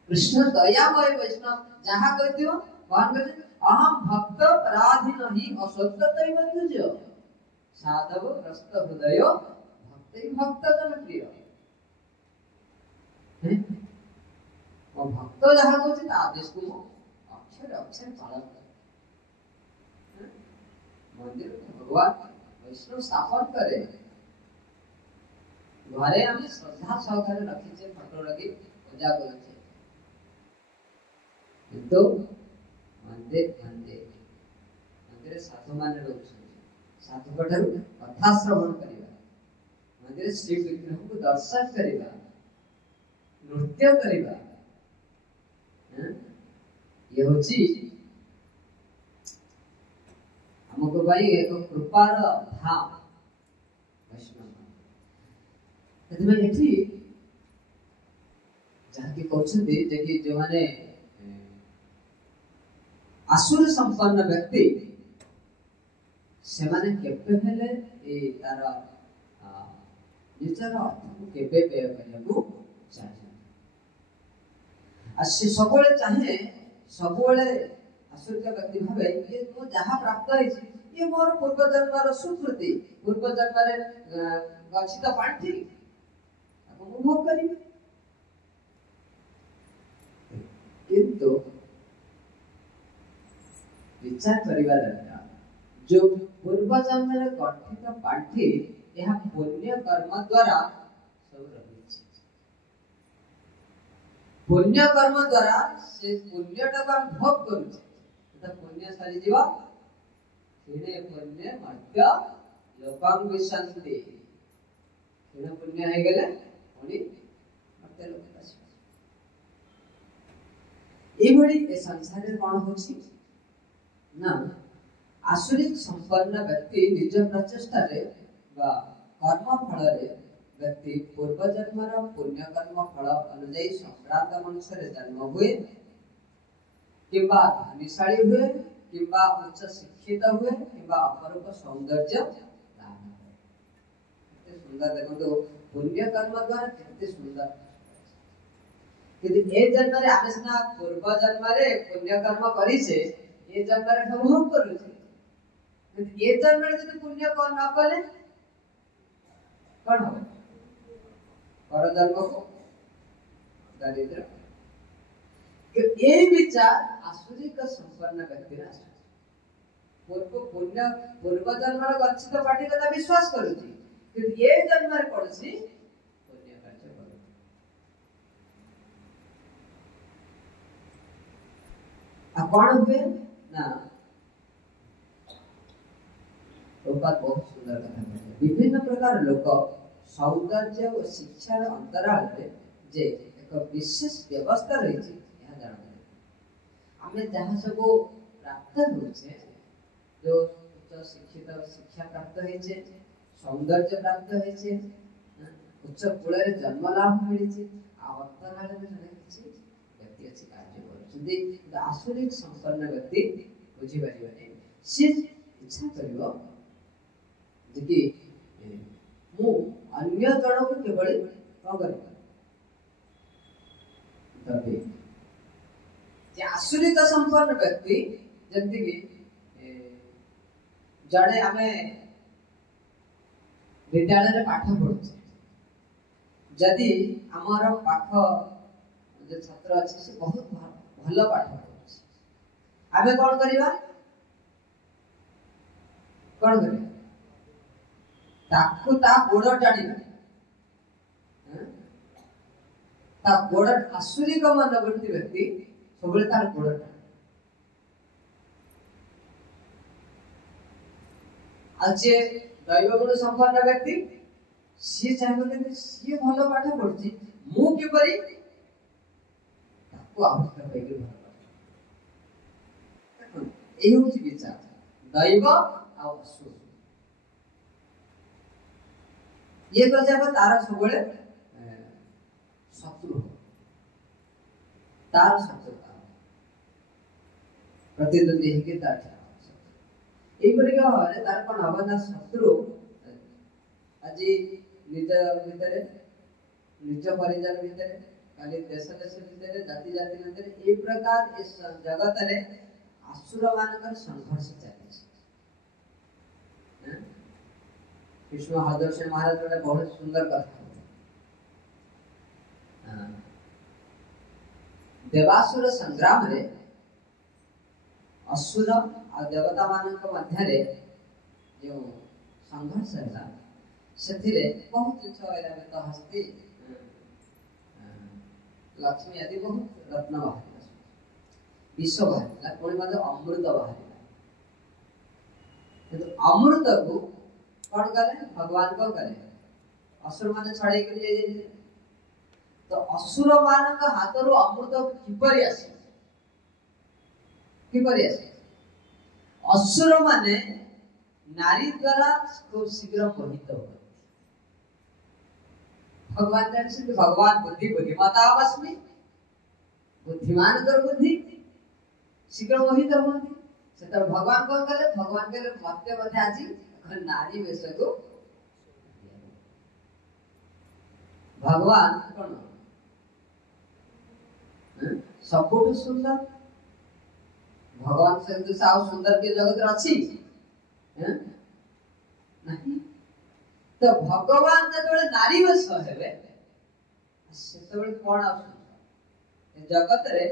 वैष्णव जहां कहतियो भगवान कहते अहम भक्त पराधीन ही असत्ततैव तुज साधव रस्त हृदय भक्ति भक्त जन प्रिय हैं और भक्त जहां कहते आदेश को अक्षर अक्षर पालन कर मंदिर भगवान वैष्णव स्थापन करे घरे हम श्रद्धा सहकारे रखी छे फोटो रखी पूजा करे छे किंतु मंदिर साधु माने रहउछ साधु कठारु कथा श्रवण करिवा मंदिर श्री विग्रह को दर्शन करिवा नृत्य करिवा ये होची हमको भाई एक कृपार धाम वैष्णव तथमे एठी जाके कहछन्ती जे जो माने आसुर संपन्न व्यक्ति से माने केबे हेले ए तार निजर अर्थ को केबे व्यय करबो चाहे आ से सबले चाहे सबले आसुर का व्यक्ति भावे ये तो जहां प्राप्त है ये मोर पूर्व जन्मर सुकृति पूर्व जन्मरे गच्छित पांठी आपको भोग करी किंतु विचार करिवा दरकार जो पूर्व जन्मरे गठित पांठी यह पुण्य कर्म द्वारा सब रही पुण्य कर्म द्वारा से पुण्य का भोग करू तो पुण्य सारी जीवा खेणे पुण्य मध्य लोकांग विशांति खेणे पुण्य है गेले ओनी मध्य लोक आसी ए बड़ी ए संसार रे कोन होछि ना आसुरिक संपन्न व्यक्ति निज प्रचेष्टा रे बा कर्म फल रे व्यक्ति पूर्व जन्मर पुण्य कर्म फल अनुଯାୟୀ संक्रांत मनुष्य रे जन्म हुए किंबा धनीशाली हुए किंबा उच्च शिक्षित हुए किंबा अपरूप सौंदर्य दान कितने सुंदर देखो तो पुण्य कर्म द्वारा कितने सुंदर यदि ए जन्म रे आमे सिना पूर्व जन्म रे पुण्य कर्म करी से ए जन्म रे भोग करू छे यदि ए जन्म रे यदि पुण्य कर्म न कले कोन हो पर जन्म को दरिद्र ये विचार आसुरिक संपन्न व्यक्ति ना पूर्व जन्म रे गच्छित पाठी कथा विश्वास करूची कि ये जन्म रे पड़सी पुण्य कार्य करू आ कोन हुए ना लोकात बहुत सुंदर कथा है विभिन्न प्रकार लोक सौंदर्य और शिक्षार अंतराल रे जे एक विशेष व्यवस्था रही छी यह जानते हमें जहां सब प्राप्त होछे जो उच्च शिक्षित शिक्षा प्राप्त होइछे सौंदर्य प्राप्त होइछे उच्च कूଳରେ जन्म लाभ मिଳିଛି आ वर्तमाନରେ ଜଣେ କିଛି ବ୍ୟକ୍ତି ଅଛି କାର୍ଯ୍ୟ କରୁଛନ୍ତି ଆସୁରିକ ସମ୍ପନ୍ନ ବ୍ୟକ୍ତି ବୁଝିପାରିବନି ସିଏ ଇଚ୍ଛା କରିବ ଯେ କି ମୁଁ ଅନ୍ୟ ଜଣକୁ କେବଳ କଣ କରିବି ତବେ ଯେ ଆସୁରିକ ସମ୍ପନ୍ନ ବ୍ୟକ୍ତି ଯେମିତି କି जड़े आम विद्यालय पाठ पढ़ुचे जदि आमर पाख जो छात्र अच्छे से बहुत भल पाठ पढ़ुचे आम कौन करवा कौन कर गोड़ टाणिबा गोड़ आसुरिक मनोवृत्ति व्यक्ति सब तार गोड़ टाण आज दैव गुण संपन्न व्यक्ति सी चाहिए सी भल पाठ पढ़ी मुझे विचार दैव आसुर ये तार सब शत्रु तार शत्रुता प्रतिद्वंदी भाव तार कौन हम ना शत्रु आज निज भितर निज परिजन भितर खाली देश देश भितर जाति जाति भितर ये प्रकार इस जगत रे आसुर मानकर संघर्ष चली कृष्ण हरदर्शन महाराज गोटे बहुत सुंदर कथा देवासुर संग्राम रे असुर और देवता मानक मध्य जो संघर्ष है से बहुत जिस हस्ती लक्ष्मी आदि बहुत रत्न बाहर विष बाहर पुणी अमृत बाहर अमृत को कौन कले भगवान कौन कले असुर मान छड़े तो असुर मान हाथ रू अमृत किपरि आसे असुर माने नारी द्वारा खूब शीघ्र मोहित हो भगवान जानते भगवान बुद्धि बुद्धिमता अस्मि बुद्धिमान कर बुद्धि शीघ्र मोहित होती से भगवान कौन कले भगवान कहले मते मते आज नारी वेश को भगवान कौन सबुठ सुंदर भगवान से साउ सुंदर के जगत अच्छी नहीं तो भगवान जो नारी वेश हेबे से कौन जगत रे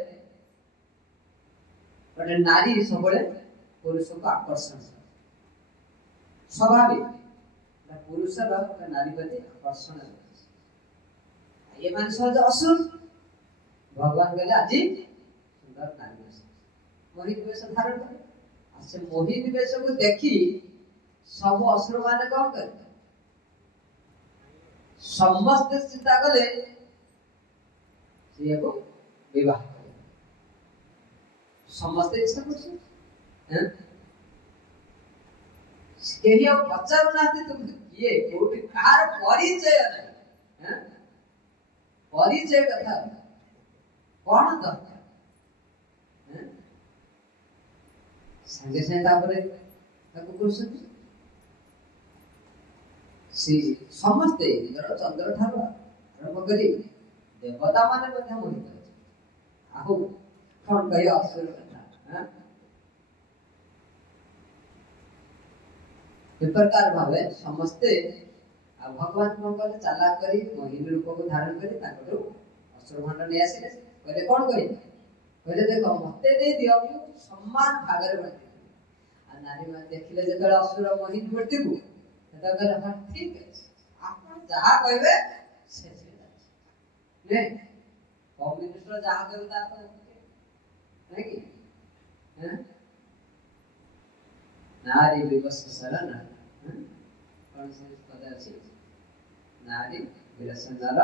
गोटे नारी सब पुरुष को आकर्षण स्वाभाविक पुरुष नारी प्रति आकर्षण ये मान सहज असुर भगवान कहले आज सुंदर नारी वेश मोहित वेश धारण कर से मोहित वेश को देखी सब असुर माने कौन कर समस्त चिंता कले को विवाह करे समस्त इच्छा करछे केही पचारू नाती तुम ये कोठी कार परिचय नहीं परिचय कथा कौन दरकार संगे संगे तापरे ताको करछथि सी समस्ते इंद्र चंद्र ठारो आरंभ करी देवता माने मध्य मोहित अछि आहु कोन कहियो असुर कथा इस प्रकार भावे समस्ते भगवान कौन कले चाला करी मोहिनी रूप को धारण करी ताकरो असुर भांड नै आसिले कहले कोन कहि कहले देखो मते दे दियो सम्मान भागर बांटी आ नारी मान देखिले जेतले असुर मोहिनी मूर्ति को तो कहले हां ठीक है आपण जहा कहबे से ने होम मिनिस्टर जहा कहबे ता नहीं कि हैं नारी विवश शरण कौन से पद अछि नारी विरस नर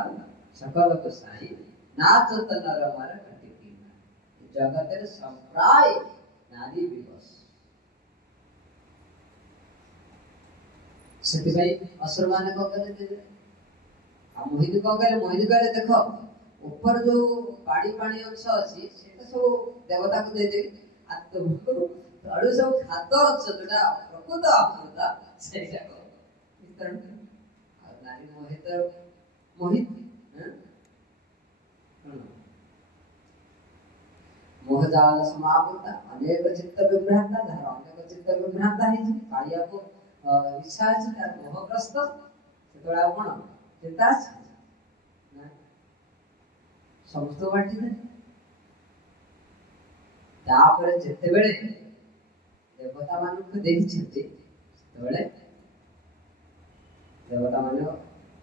सकल को साई नाच नर मार कटिकी जगत रे संप्राय नारी विवश सेति भाई असुर माने को करे दे आ मोहिनी को करे देखो ऊपर जो पानी पानी अंश अछि सेटा सब देवता को दे दे आ तो तळु सब खातो अंश जोटा प्रकृत अमृता सेटा को वितरण आ नारी मोहित मोहजाल समावृता अनेक चित्त विभ्रांता धारा अनेक चित्त विभ्रांता है कार्य को इच्छा है तार मोहग्रस्त सेतोळा कोन चिंता ना समस्त बाटी दे तापर जेते बेले देवता मान को देखि छथि सेतोळे देवता मान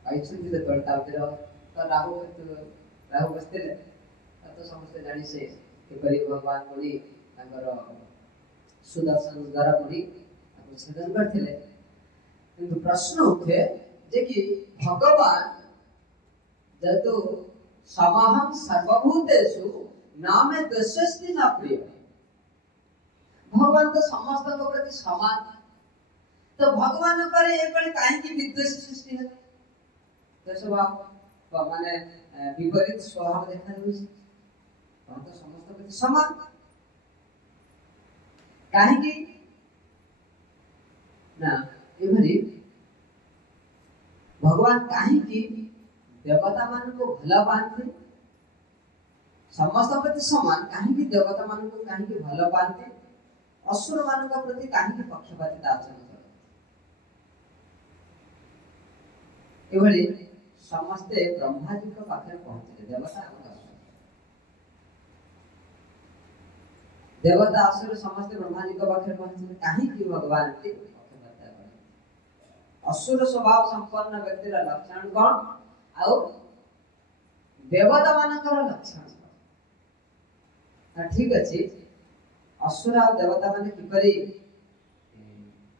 आई छथि ते तोळ तापर तो राहु बसते तो समस्त जानि से किपरि भगवान बोली तांकर सुदर्शन द्वारा बोली आपको छेदन करथिले किंतु प्रश्न उठे जे कि भगवान जतो समहं सर्वभूतेषु नामे दस्यस्ति न प्रिय भगवान तो समस्त को प्रति समान तो भगवान पर ए बळे काहे की विद्वेष सृष्टि है तो स्वभाव माने विपरीत स्वभाव देखा जाउछि तो समस्त प्रति समान काहे की ना एभरी भगवान काहे की देवता मान को भला पाते समस्त प्रति समान काहे की देवता मान को काहे की भला पाते असुर मान को प्रति काहे की पक्षपातिता आचरण करते एभरी समस्ते ब्रह्मा जी को पाखरे पहुंचले देवता असुर समस्त ब्रह्मा जी को पाखरे पहुंचले काहे की भगवान के पक्षपातिता करते असुर स्वभाव संपन्न व्यक्ति रा लक्षण कोन आउ देवता मानकर लक्षण ठीक अछि असुर और देवता माने किपरि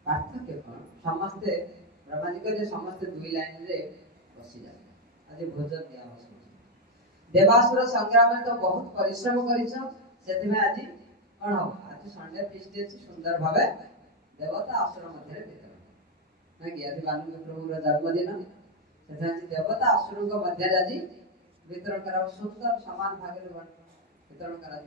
पार्थक्य कोन समस्त ब्रह्मा जी के समस्त दुई लाइन रे बसी जाय आज भोजन दिया देवासुर संग्राम में तो बहुत परिश्रम करिछ सेति में आज कोन हो आज संडे फीस्ट अछि सुंदर भाबे देवता असुर मध्य वितरण ना कि आज बानु के प्रभु रा जन्मदिन सेथा देवता असुर को मध्य आज वितरण करा सुंदर समान भाग रे वितरण करा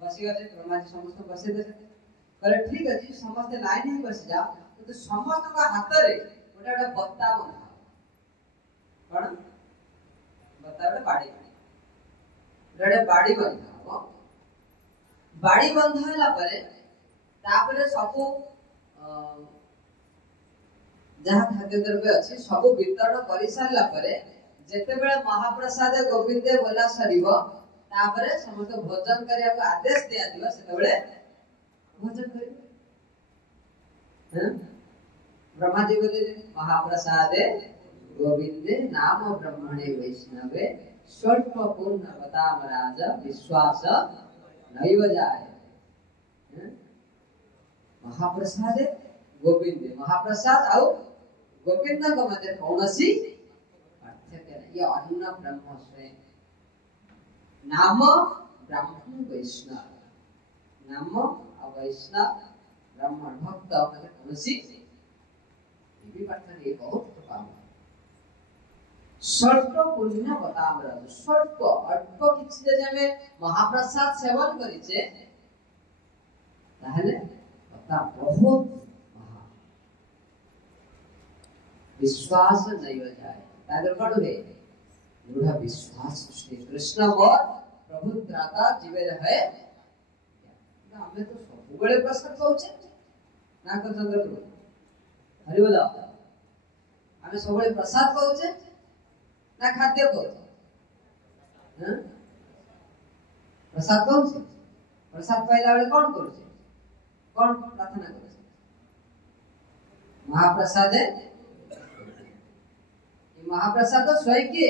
बसी गए ब्रह्मा जी समस्त बसे दे कहले ठीक अछि समस्त लाइन ही बस जा तो समस्त का हाथ रे ओटा बत्ता बंधा कोन बत्ता रे बाड़ी बंधा बाड़ी बंधाला परे तापरे सब जहा खाद्य द्रव्य अछि सब वितरण करि सारला परे जेते बेले महाप्रसाद गोविंद बोला सरीबो तापरे समस्त भोजन करिया को आदेश दिया दिबा सेते बेले भोजन करिबो हैं ब्रह्मा जी बोले महाप्रसादे गोविंदे नाम ब्रह्मणे वैष्णवे स्वल्प पूर्ण बताम राजा विश्वास नैव जाए महाप्रसादे गोविंदे महाप्रसाद आउ गोविंद को मध्य कौनसी पार्थक्य नहीं ये अन्न ब्रह्म स्वयं नाम ब्राह्मण वैष्णव नाम वैष्णव ब्राह्मण भक्त मध्य कौनसी भी पार्थक्य बहुत काम स्वल्प पुण्य बताम राज स्वल्प अल्प किछि जे हमें महाप्रसाद सेवन करिचे ताहले बता बहुत महा विश्वास नहीं हो जाए तागर कोन है दृढ़ विश्वास श्री कृष्ण और प्रभु त्राता जीवे रहे हमें तो सब बड़े प्रसाद पहुंचे ना को चंद्र प्रभु हरि बोला हमें सब बड़े प्रसाद पहुंचे ना खाद्य पहुंचे हैं प्रसाद पहुंचे प्रसाद पाइला बेले कोन करूचे कोन प्रार्थना करूचे महाप्रसाद है ये महाप्रसाद स्वयं के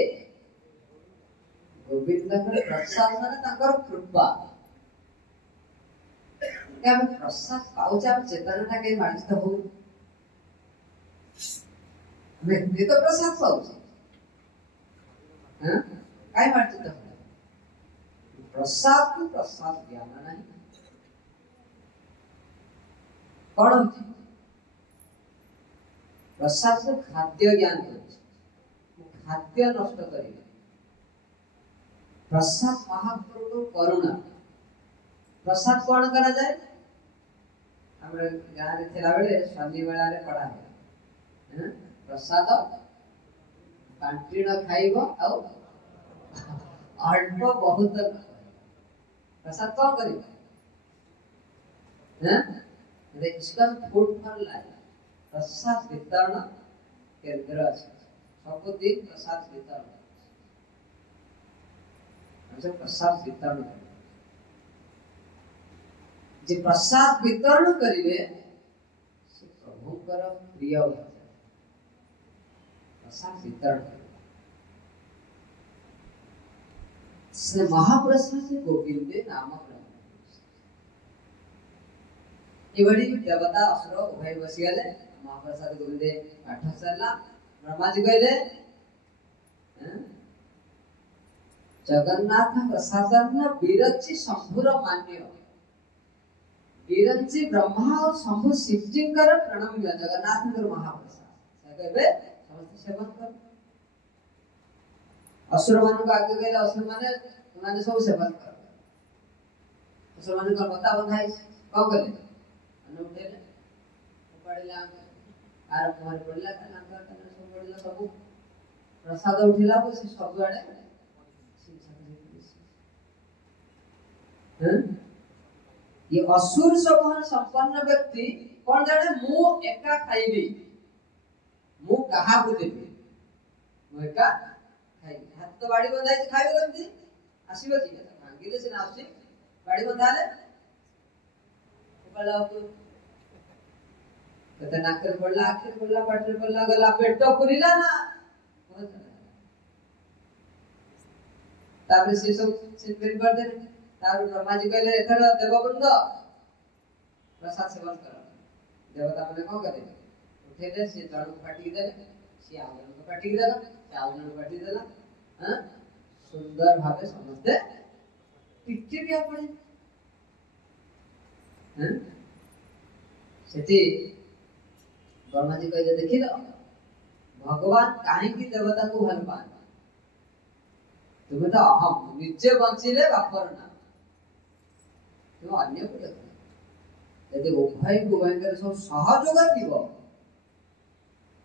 गोविंद के प्रसाद माने ताकर कृपा क्या हम प्रसाद पाउचे हम चेतनटा के मानसित हो हमें ये तो प्रसाद पाउचे हैं काय मानसित हो प्रसाद को प्रसाद ज्ञान नहीं कौन होची प्रसाद को खाद्य ज्ञान खाद्य नष्ट कर प्रसाद महाप्रभु करुणा प्रसाद कौन करा जाए हमरे गाँव में थिला बेले शनि बेला रे पढ़ा है प्रसाद कांटी न खाइबो आ अल्प बहुत प्रसाद कौन करी हैं इसका फूड फॉर लाइफ प्रसाद वितरण केंद्र আছে सबुदिन प्रसाद वितरण हमसे प्रसाद वितरण जे प्रसाद वितरण करिवे से प्रभुकर प्रिय हो प्रसाद वितरण से महाप्रसाद से गोविंदे नाम ये बड़ी देवता असुर उभय बसिगले महाप्रसाद गोविंदे पाठ चलला ब्रह्मा जी कहले जगन्नाथ प्रसादन बीरची शंभुर मान्य बीरची ब्रह्मा और शंभु शिवजींकर प्रणम्य जगन्नाथ महाप्रसाद कहबे समस्त सेवन कर असुर मान को आगे गले असुर माने सब सेवन कर असुर मान को बता बंधाई कौन करे अन्न उठेले पड़ला आर मोहर पड़ला तना करता सब पड़ला सब प्रसाद उठिला को से सब आड़े ये असुर स्वभाव संपन्न व्यक्ति कौन जाने मु एका खाइबी मु कहा को देबी मु एका खाइबी हाथ तो बाड़ी बंधाई खाइबो केमती आसीबो की भांगिले से नाउसी बाड़ी बंधाले पला तो कते नाकर पड़ला आखिर पड़ला पाटर पड़ला गला पेट तो पुरीला ना ताबे से सब चिंतन कर दे तारु ब्रह्मा जी कहले एथर देववृंद प्रसाद सेवन कर देवता माने को करे उठेले से जड़ को काटी देले से आवरण को काटी देला से आवरण को काटी देला हां सुंदर भावे समझते टिके भी आपने हैं सेठी ब्रह्मा जी कहले देखिलो भगवान काहे की देवता को भल पान तुम्हें तो अहम निजे बंचिले बापर ना तो अन्य को देखो यदि उभय उभयकर सब सहयोग थिबो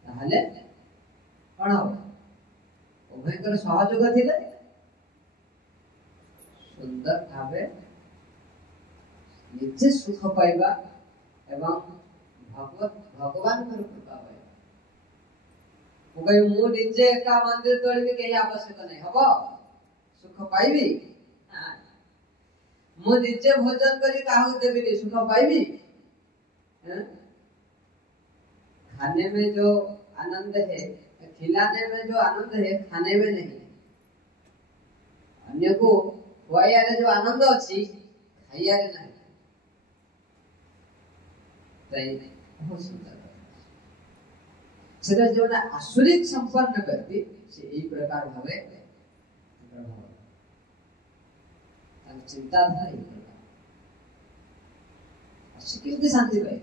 ताहले कोन हो उभयकर सहयोग थिले सुंदर भावे निजे सुख पाइबा एवं भगवान कर कृपा पाइबा मुकई मु निजे का मंदिर तोड़बी के आवश्यक नहीं हबो सुख पाइबी मु निजे भोजन करी काहू देबी सुख पाइबी खाने में जो आनंद है खिलाने में जो आनंद है खाने में नहीं अन्य को खुआइयारे जो आनंद अछि खाइयारे नहीं तई बहुत सुंदर सेटा जो ना आसुरिक संपन्न व्यक्ति से ई प्रकार भावे चिंता था कितनी शांति पाई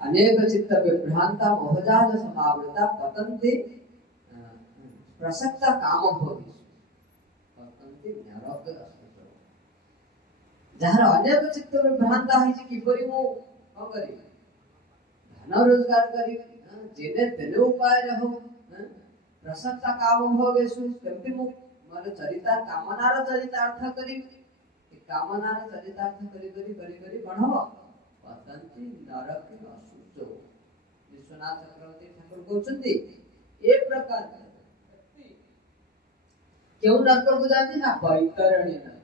अनेक चित्त विभ्रांता मोहजाल समावृता पतन्ति प्रसक्ता काम भोगी पतन्ति नरक असुर जहार अनेक चित्त विभ्रांता है कि किपरि मु कोन करी धन रोजगार करी जेने तेने उपाय रहो प्रसक्ता काम भोगेसु केमति मु माने चरिता कामनार चरितार्थ करी कामनार चरितार्थ करी कोन हो पतन्ति नरक असुर विश्वनाथ चक्रवर्ती ठाकुर कहउछन्ती ए प्रकार क्यों नरक को जाती ना बैतरणी नरक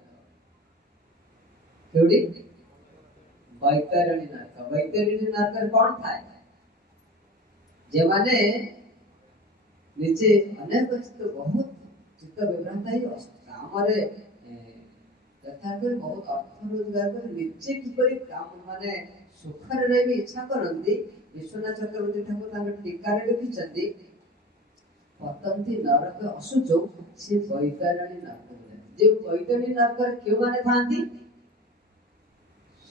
केउडी बैतरणी नरक कोन थाए जे माने नीचे अनेक चित्त बहुत चित्त विभ्रांत है काम रे तथा कर बहुत अर्थ रोजगार कर नीचे किपरि काम माने सुख रे भी इच्छा करंती विश्वनाथ चक्रवर्ती ठाकुर तांग टीका रे लिखिचंती पतंती नरक असुचो से बैतरणी नरक जे बैतरणी नरक क्यों माने थांती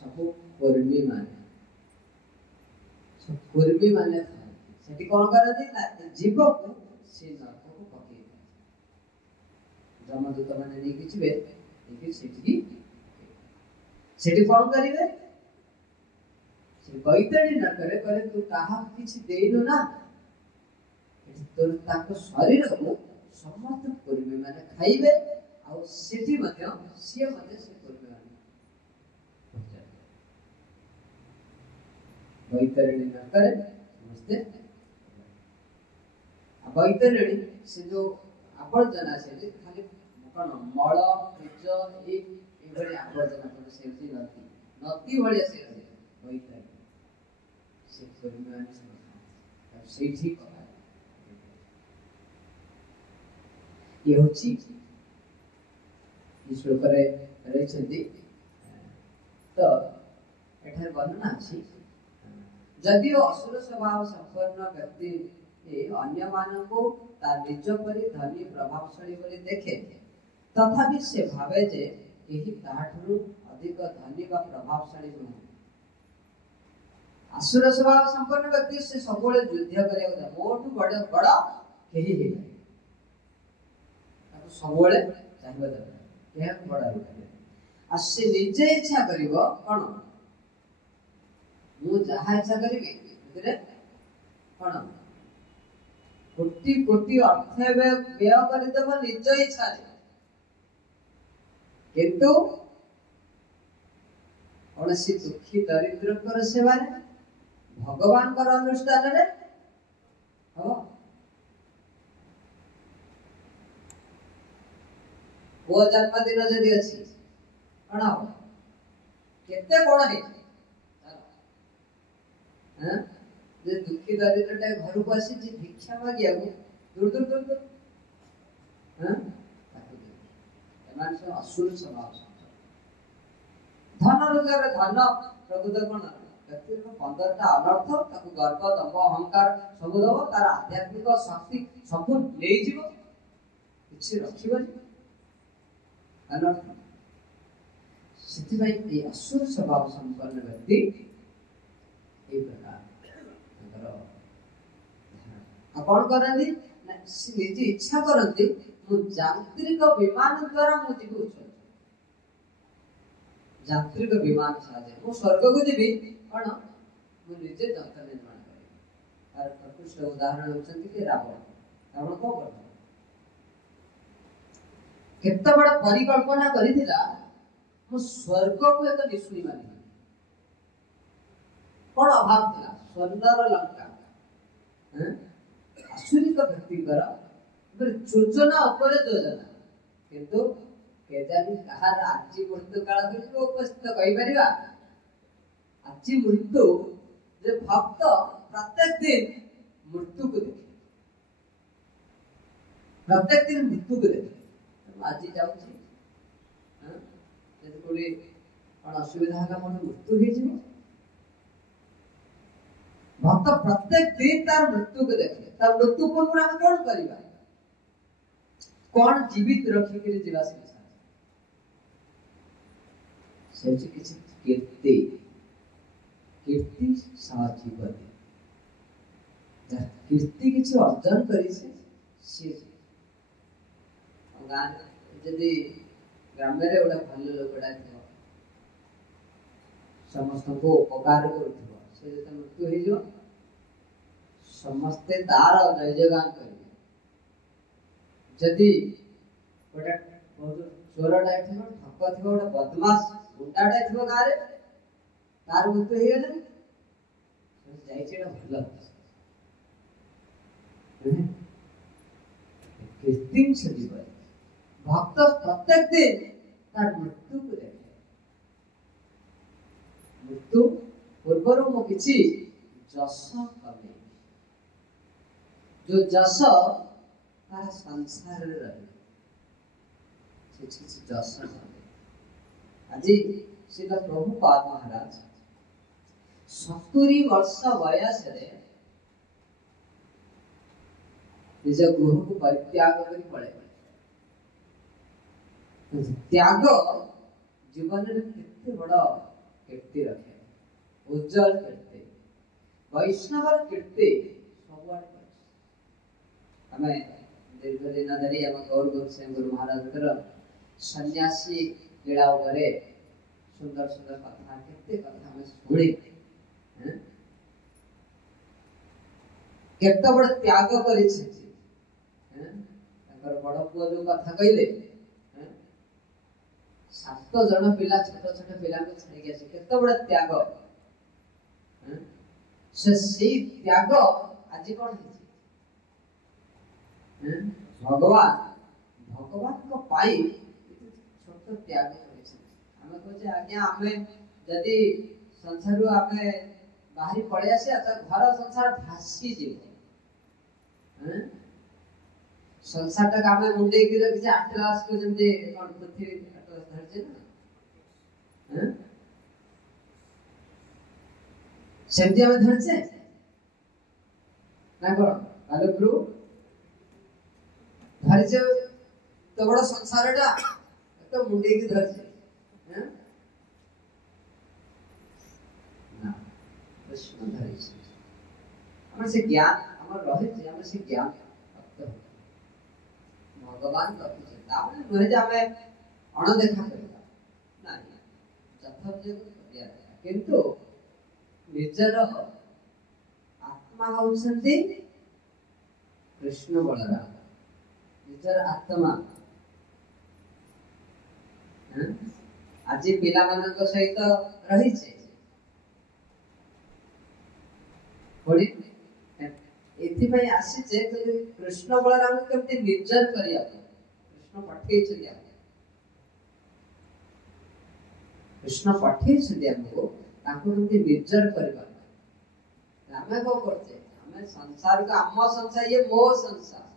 सब कर्मी माने कुर्मी माने सेठी कौन करती ना जीव को से नरक को पके जमदूत माने नहीं किछि बे लेकिन सेठी कौन करिवे से बैतणी न करे करे तू काहा किछि देइनु ना तोर ताको शरीर को समस्त कुर्मी माने खाइबे आ सेठी मध्ये से कुर्मी माने बैतरणी न करे समझते बैतरणी से जो आवर्जना से खाली कौन मल बीज ये आवर्जना कौन से नदी नदी भाया से बैतरणी से से ये होची इस श्लोक रे रहिछन्ती तो एठार वर्णना अछि जदिओ असुर स्वभाव संपन्न व्यक्ति अन्य मानक तार निज परि धनी प्रभावशाली बोली देखे तथापि से भावे जे एही ताठुरु अधिक धनी व प्रभावशाली नुह असुर स्वभाव संपन्न व्यक्ति से सबले युद्ध करिया मोठु बड़ बड़ केही हे ताको सबले चाहिबा दरकार यह बड़ हे आ से निजे इच्छा करिवो कोन मु जहा इच्छा करिबी बुझले कोन कोटि कोटि अर्थ व्यय कर देव निज इच्छा किंतु कौन सी दुखी दरिद्र सेवा भगवान अनुष्ठान रे हम वो जन्मदिन जदि अच्छी कौन हम केते कौन है जे दुखी दरिद्रटा घर को आसी जे भिक्षा मागिया दूर दूर दूर दूर एमान से असुर स्वभाव धन रोजगार धन प्रभुद कोन व्यक्ति 15टा अनर्थ ताकु गर्व दंभ अहंकार सब दब तार आध्यात्मिक शक्ति सब ले जीवो किछि रखिबनी अनर्थ सेति भाई ए असुर स्वभाव संपन्न व्यक्ति ए प्रकार कौन करती निजे इच्छा करती यांत्रिक विमान द्वारा मुझे यांत्रिक विमान साजे मु स्वर्ग को जीवी कौन मु निजे जंत्र निर्माण करी तार प्रकृष्ट उदाहरण होचंती कि रावण रावण को करता केते बड़ परिकल्पना करिथिला मु स्वर्ग को एक निशुनी मानी कौन अभाव थिला स्वर्णर लंका आसुरिक व्यक्ति योजना उपरे योजना किंतु केजानी कहार आजी मृत्यु काल को उपस्थित कहि परिबा आजी मृत्यु जे भक्त प्रत्येक दिन मृत्यु को देखे प्रत्येक दिन मृत्यु को देखे आजी जाउची जदि कोली कोन असुविधा का मन मृत्यु हे जिवो भक्त प्रत्येक दिन तार मृत्यु को देखे तार मृत्यु पूर्व हम कौन करिबा कौन जीवित रखी के जीवा संसार से किछि कीर्ति कीर्ति साजीवती कीर्ति किछि अर्जन करी से गान जदि ग्राम रे ओडा भल लोकडा थियो समस्त को उपकार करथिबो से जते मृत्यु हे जो समस्ते तार जय जयगान करिवे जदि गोटे चोरटा थियो ठक थियो गोटे बदमाश गुंडाटा थियो गारे तार मृत्यु हे गेले जाई छेडा भल कृत्रिम सजीव भक्त प्रत्येक दिन तार मृत्यु को देखे मृत्यु पूर्व मु किछि जस कमे जो जस तारा संसार रे रहे से जस आज श्रील प्रभुपाद महाराज 70 वर्ष वयस रे निज गृह को परित्याग करी पड़े त्याग जीवन रे कितने बड़ा कीर्ति रखे उज्जवल कीर्ति वैष्णवर कीर्ति सबुआड़े आम दीर्घ दिन धरी आम गौर गोस्वामी गुरु महाराज सन्यासी लीला उपरे सुंदर सुंदर कथा केते कथा आम शुणी केते बड़ त्याग कर बड़ पुओ जो कथा कहले 7 जन पिला छोट छोट पिला को छाड़ी आसे केते बड़ त्याग से त्याग आज कौन भगवान भगवान को पाई छोट त्याग आमे कहचे आज्ञा आमे जदि संसार रु आमे बाहरी पड़े आसे तो घर संसार भासी जीव संसार तक आमे मुंडे की रखि आटलास को जमते कोन पृथ्वी आटलास धरजे ना सेमती आमे धरजे ना कोन आलो प्रु धरजे तो बड़ संसारटा तो मुंडे की धरजे ना प्रश्न धरि हमर से ज्ञान हमर रहे जे हमर से ज्ञान भगवान कथि तामे नहे जे हमें अणदेखा करबा नाही यथार्थ करिया किंतु निजर आत्मा होउछन्ति कृष्ण बलराम निजर आत्मा आज पिला मानक सहित रही छे पड़ी एथि भाई आसी जे कृष्ण बलराम को केमती निर्जन करिया कृष्ण पठे छलिया कृष्ण पठे छलिया को ताको केमती निर्जन करबा हमें को करते हमें संसार का अम्मा संसार ये मोह संसार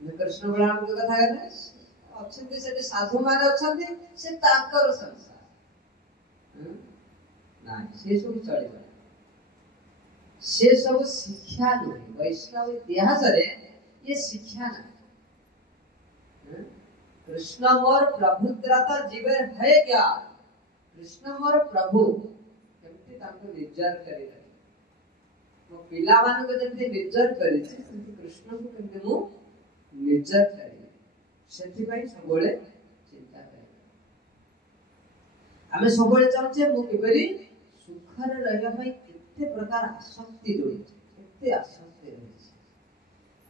मैं कृष्ण बलराम को कथा कहले अछंती से साधु माने अछंती से ताकर संसार ना से सब चले से सब शिक्षा नहीं वैष्णव इतिहास रे ये शिक्षा नहीं कृष्ण मोर प्रभुद्रता जीवे है क्या कृष्ण मोर प्रभु केमती ताको निर्जर करी तो पिला मान को जेमती निर्जर करी कृष्ण को केमती मु निर्जर करी सेति भाई सबले चिंता करी हमें सबले चाहछे मु केबरी सुखर रहबा भाई केते प्रकार आसक्ति जोड़ी केते आसक्ति रही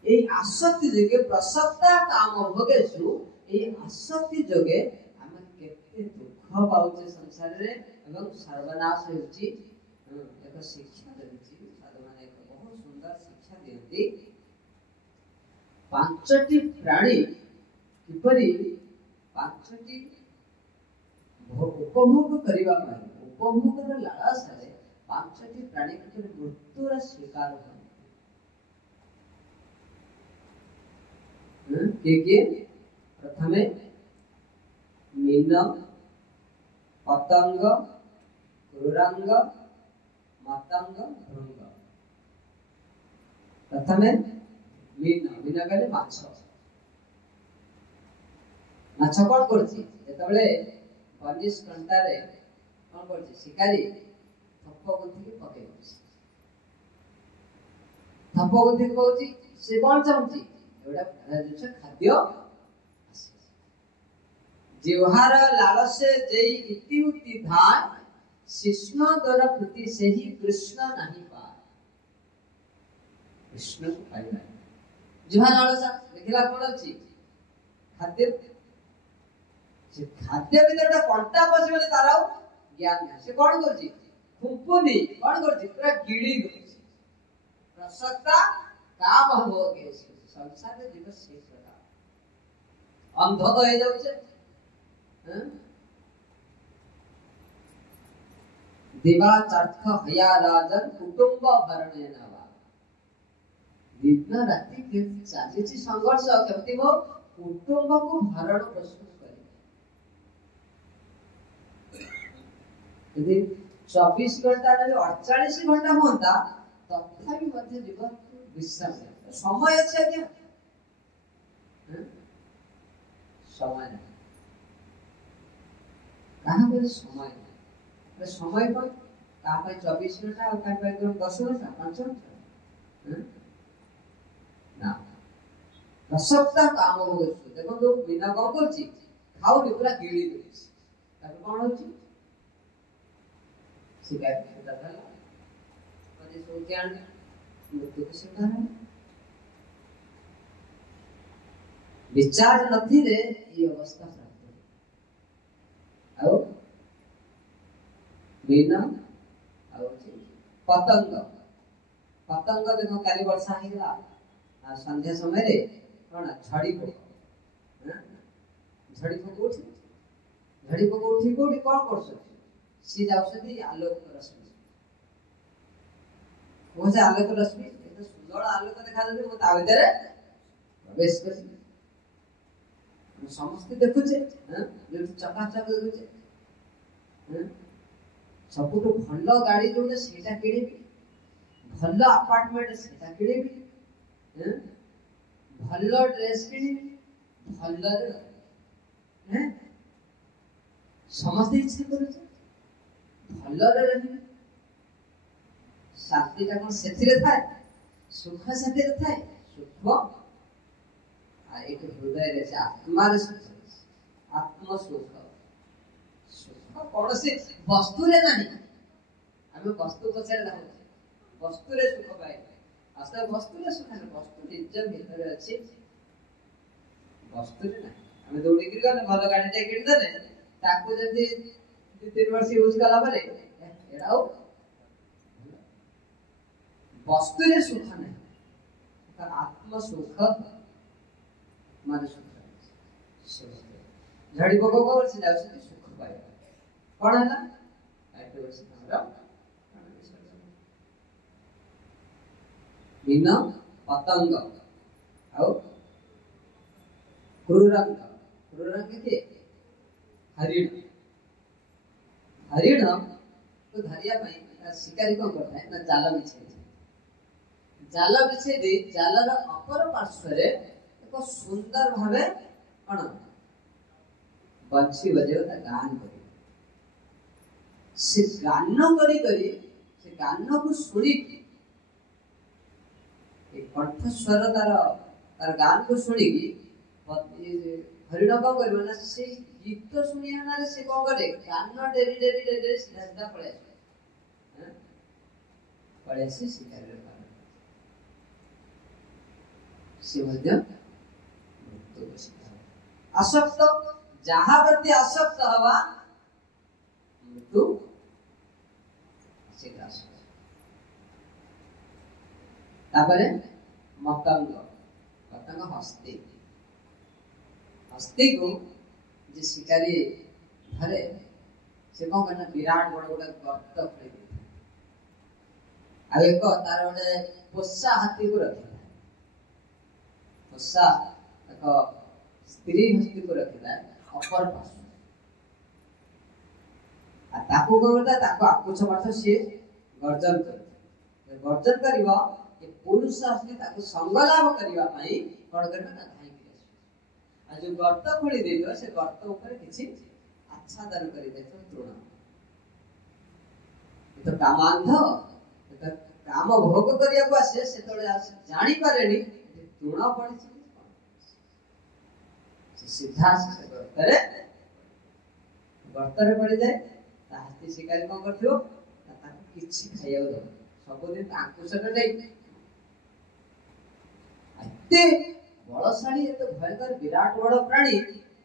ए आसक्ति जगे प्रसक्ता काम भोगेसु ए आसक्ति जगे हम केते दुख पाउचे संसार रे एवं सर्वनाश होची एक शिक्षा देछि साधु माने एक बहुत सुंदर शिक्षा देती पांचटी प्राणी किपरि पांचटी उपभोग करिबा पाई उपभोगर लालसा रे पांचटी प्राणी के मृत्युर स्वीकार के प्रथमे मीन पतंग क्रूरांग मतंग भृंग प्रथमे मीन मीन कहले माछ माछ कोन करछि जेतबेले बनिस कंटा रे कोन करछि शिकारी थप्प गुंथि पके थप्प गुंथि कहछि से कोन चाहछि एटा जिस खाद्य जीवहार लालसे जेई इति उति धान शिष्ण दर प्रति से ही कृष्ण नहीं पाए कृष्ण को पाई नहीं जीवहार लालसा देखिला कोन अछि खाद्य से खाद्य भीतर कंटा पसिबले ताराउ ज्ञान नहीं से कोन करछि फुंपुनी कोन करछि पूरा गिड़ी करछि प्रसक्ता काम भोगे संसार रे जीव से प्रकार अंध तो हे जाउछे दिवा चर्थ हया राजन कुटुंब भरणे नवा दिन राति के चालीछि संघर्ष केमति मो कुटुंब को भरण पोषण करे यदि 24 घंटा रे 48 घंटा होता तथापि मध्य जीवन विश्राम समय আছে क्या समय कहां पर समय पर कहाँ पे 24 घंटा और कहाँ पे 10 घंटा 5 घंटा ना प्रसक्ता काम होगे देखो तो बिना कौन करची खाओ नि पूरा गिड़ी देछि तापर कोन होछि शिकायत होता था पति सो ज्ञान मृत्यु के सिद्धांत है विचार नथी रे ये अवस्था प्राप्त आओ बिना आओ पतंग पतंग देखो काली वर्षा हिला आ संध्या समय रे कोन छड़ी को झड़ी को उठी कोठी कोन करछ सी जाउछथि आलोक रश्मि वो जे आलोक रश्मि तो सुंदर आलोक देखा दे मत आ भीतर प्रवेश कर समस्त देखुचे जे चकाचक देखुचे सबुठ भल गाड़ी जोटे सेटा किଣିबी भल अपार्टमेंट सेटा किଣିबी भल ड्रेस किଣିबी भल हैं समस्त इच्छा करूचे भल रे रही शांति ता कोन सेथिरे थाए सुख सेथिरे थाए सुख आ एक हृदय रे आत्मा रे सुख आत्म सुख सुख कोन से वस्तु रे नहीं हमें वस्तु पछरे लागे वस्तु रे सुख पाए आस्ते वस्तु रे सुख नहीं वस्तु निज भीतर अछि वस्तु रे नहीं हमें दौड़ी गिर गने भल गाड़ी जे किन देने ताकू जदी 2-3 वर्ष यूज कला परे एराओ वस्तु रे सुख नहीं का आत्म सुख माने सुख झड़ी पको को वर्ष जाउछि सुख पाए कोन हला आइते वर्ष हमरा बिना पतंग आओ क्रूरंग के हरिण हरिण तो धरिया भाई शिकारी को करता है ना जाल बिछे दे जालर अपर पार्श्व रे एक सुंदर भावे कोन बंशी बजेवता गान करी से गान करी से गान को सुनी एक कंठ स्वर तार गान को सुनी हरिण कौन कर से गीत शुणी ना से कौन करे कान डेरी डेरी डेरी सीधा पड़े से शिकार से मध्य मृत्यु को शिकार आसक्त जहाँ प्रति आसक्त हवा मृत्यु शीघ्र तापरे मतंग मतंग हस्ती को जे शिकारी धरे से कौन करना विराट बड़ बड़ गर्त खोली दे आ एक तार गोटे पोषा हाथी को रखी पोषा एक स्त्री हस्ती को रखी अपर पार्श्व आ ताको करता ताको आकुछ पार्श्व से गर्जन करिवो ये पुरुष हस्ती ताको संग लाभ करिवा पई कोन करबे ना आ जो गर्त खोली देतो से गर्त ऊपर किछि आच्छादन करि देतो तृण तो कामांध तो काम भोग करिया को आसे से तोले जानि पारेनी तृण पड़ी से सीधा से गर्तरे पड़ी जाए ताहती शिकारी कोन करथियो ताको किछि खाइया दो सब दिन आकुशट नै अत्ते बलशाली तो भयंकर विराट बड़ प्राणी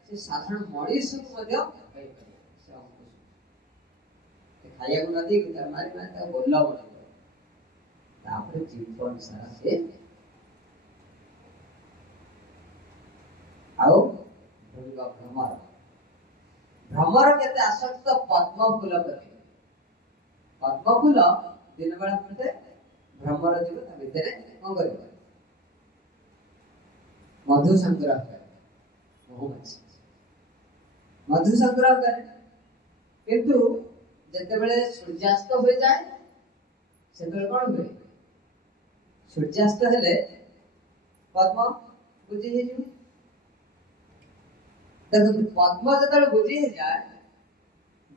से साधारण मनीष को मध्य खाइ पारे से अंकुश से खाइया को नदी कि मारी मारी ता बोलला बोल तापर जीवन सारा से आओ भृंग भ्रमर केते आसक्त पद्म फूल प्रति पद्म फूल दिन बेला फुटे भ्रमर जीव ता भितरे कोन करियो मधु संग्रह करे मधु संग्रह करे किंतु जते बेले सूर्यास्त हो जाए से बेले कोन होय सूर्यास्त हेले पद्म बुझी हे जो देखो पद्म जते बुझी हे जाए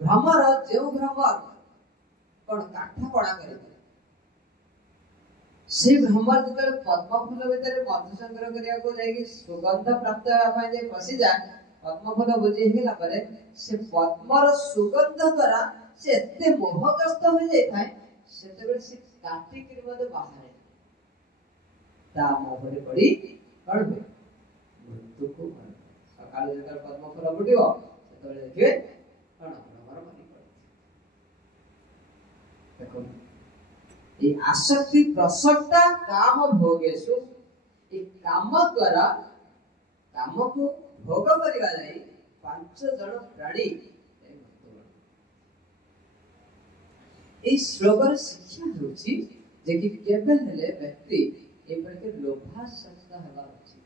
भ्रमर जो भ्रमर कौन काठ कड़ा कर से भ्रमर जतरे पद्म फूल भितर मधु संग्रह करिया को जाई सुगंध प्राप्त होबा पय जे पसी जाय पद्म फूल बुझी हेला परे से पद्मर सुगंध द्वारा से एते मोहग्रस्त हो जाय थाए सेते बेले से काटी कि मधु बाहर ता मोहरे पड़ी कण होय मृत्यु को सकाळ जकर पद्म फूल फुटिबो सेते बेले देखिबे कण भ्रमर मरी पड़े देखो ये आसक्ति प्रसक्ता काम भोगेशु ये काम द्वारा काम को भोग करिवा जाई पांच जण प्राणी ए श्लोकर शिक्षा होची जे कि केबे हेले व्यक्ति ए प्रके लोभासक्त हेबा उचित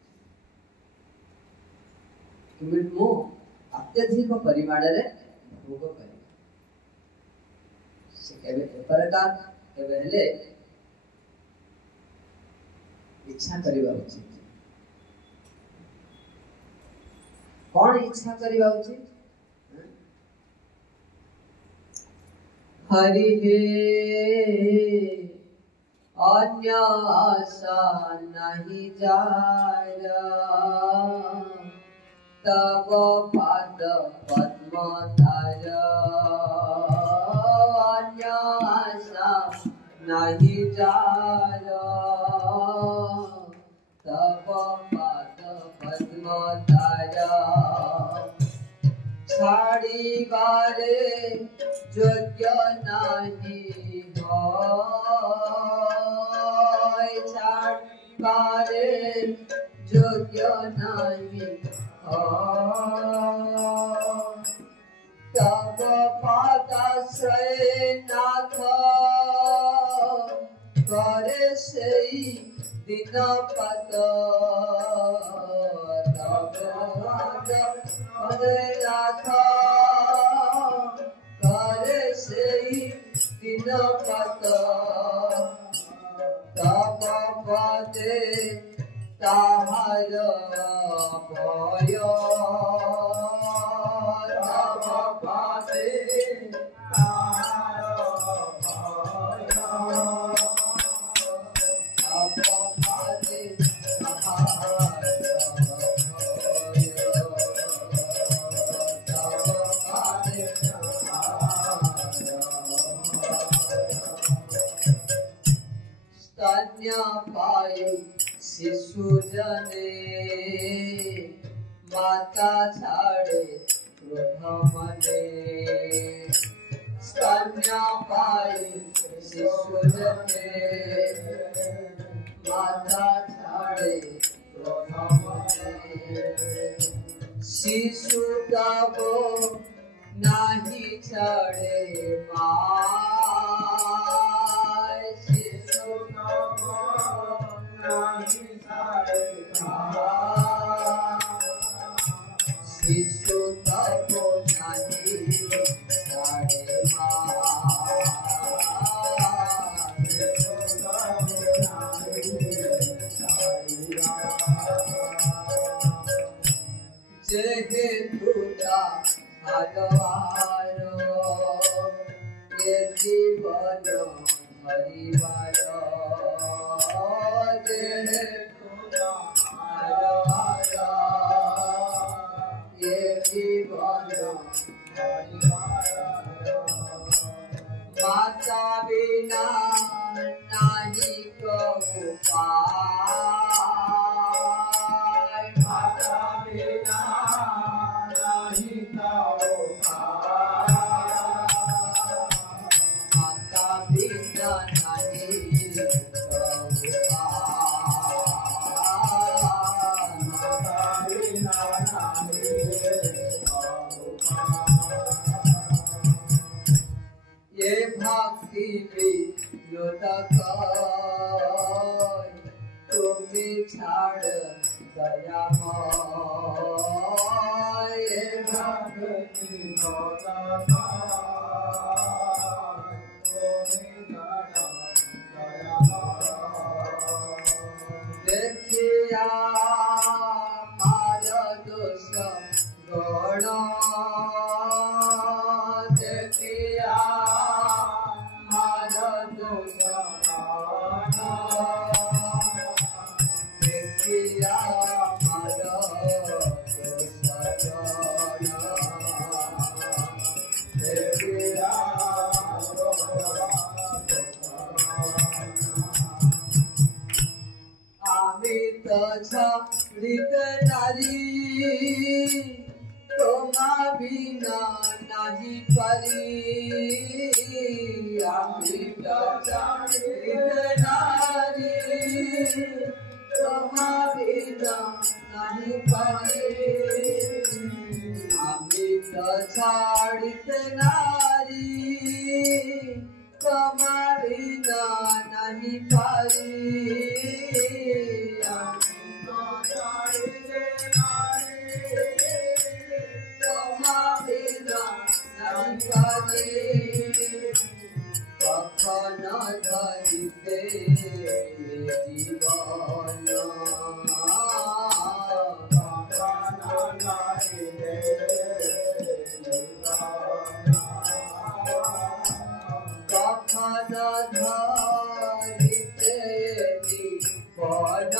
कि मो अत्यधिक परिमाण रे भोग करिवा से केबे प्रकार केबे हेले इच्छा करिवा उचित कौन इच्छा करिवा उचित हरि हे अन्य आशा नहीं जारा तब पाद पद्म तारा अन्य आशा नहीं जारा तब पाद पद्म तारा छाड़ी बारे योग्य नहीं होय छाड़ी बारे योग्य नहीं तब पादाश्रय नाथ करे सही दिन पद तब पादाश्रय नाथ करे सही दिन पद तब पदे ताहार भय तब पदे ताहार भय तब पदे ताहार स्तन्य पाई शिशु जने माता छाड़े प्रथमने स्तन्य पाई शिशु जने माता छाड़े प्रथमने शिशु तबो नहीं छाड़े माय शिशु तबो नहीं छाड़े माय शिशु तबो नहीं छाड़े माय शिशु तबो नहीं छाड़े जेहे तुदा हरवारो ये जीवन हरिवारो जेहे तुदा हरवारो ये जीवन हरिवारो माता बिना नहीं को उपाय माता बिना नहीं को उपाय माता बिना नहीं को उपाय माता बिना नहीं को उपाय ये भक्ति भी लोटक तुम्हें छाड़ दयामय ये भक्ति लोटक तुम्हें छाड़ दयामय देखिया मार दोष गण देखिया छाड़ित नारी तोमा बिना नहीं पारी अमृत छाड़ित नारी तोमा बिना नहीं पारी अमृत छाड़ित नारी तोमा बिना नहीं पारी কখন ধরিতে জীবন কখন ধরিতে জীবন কখন ধরিতে জীবন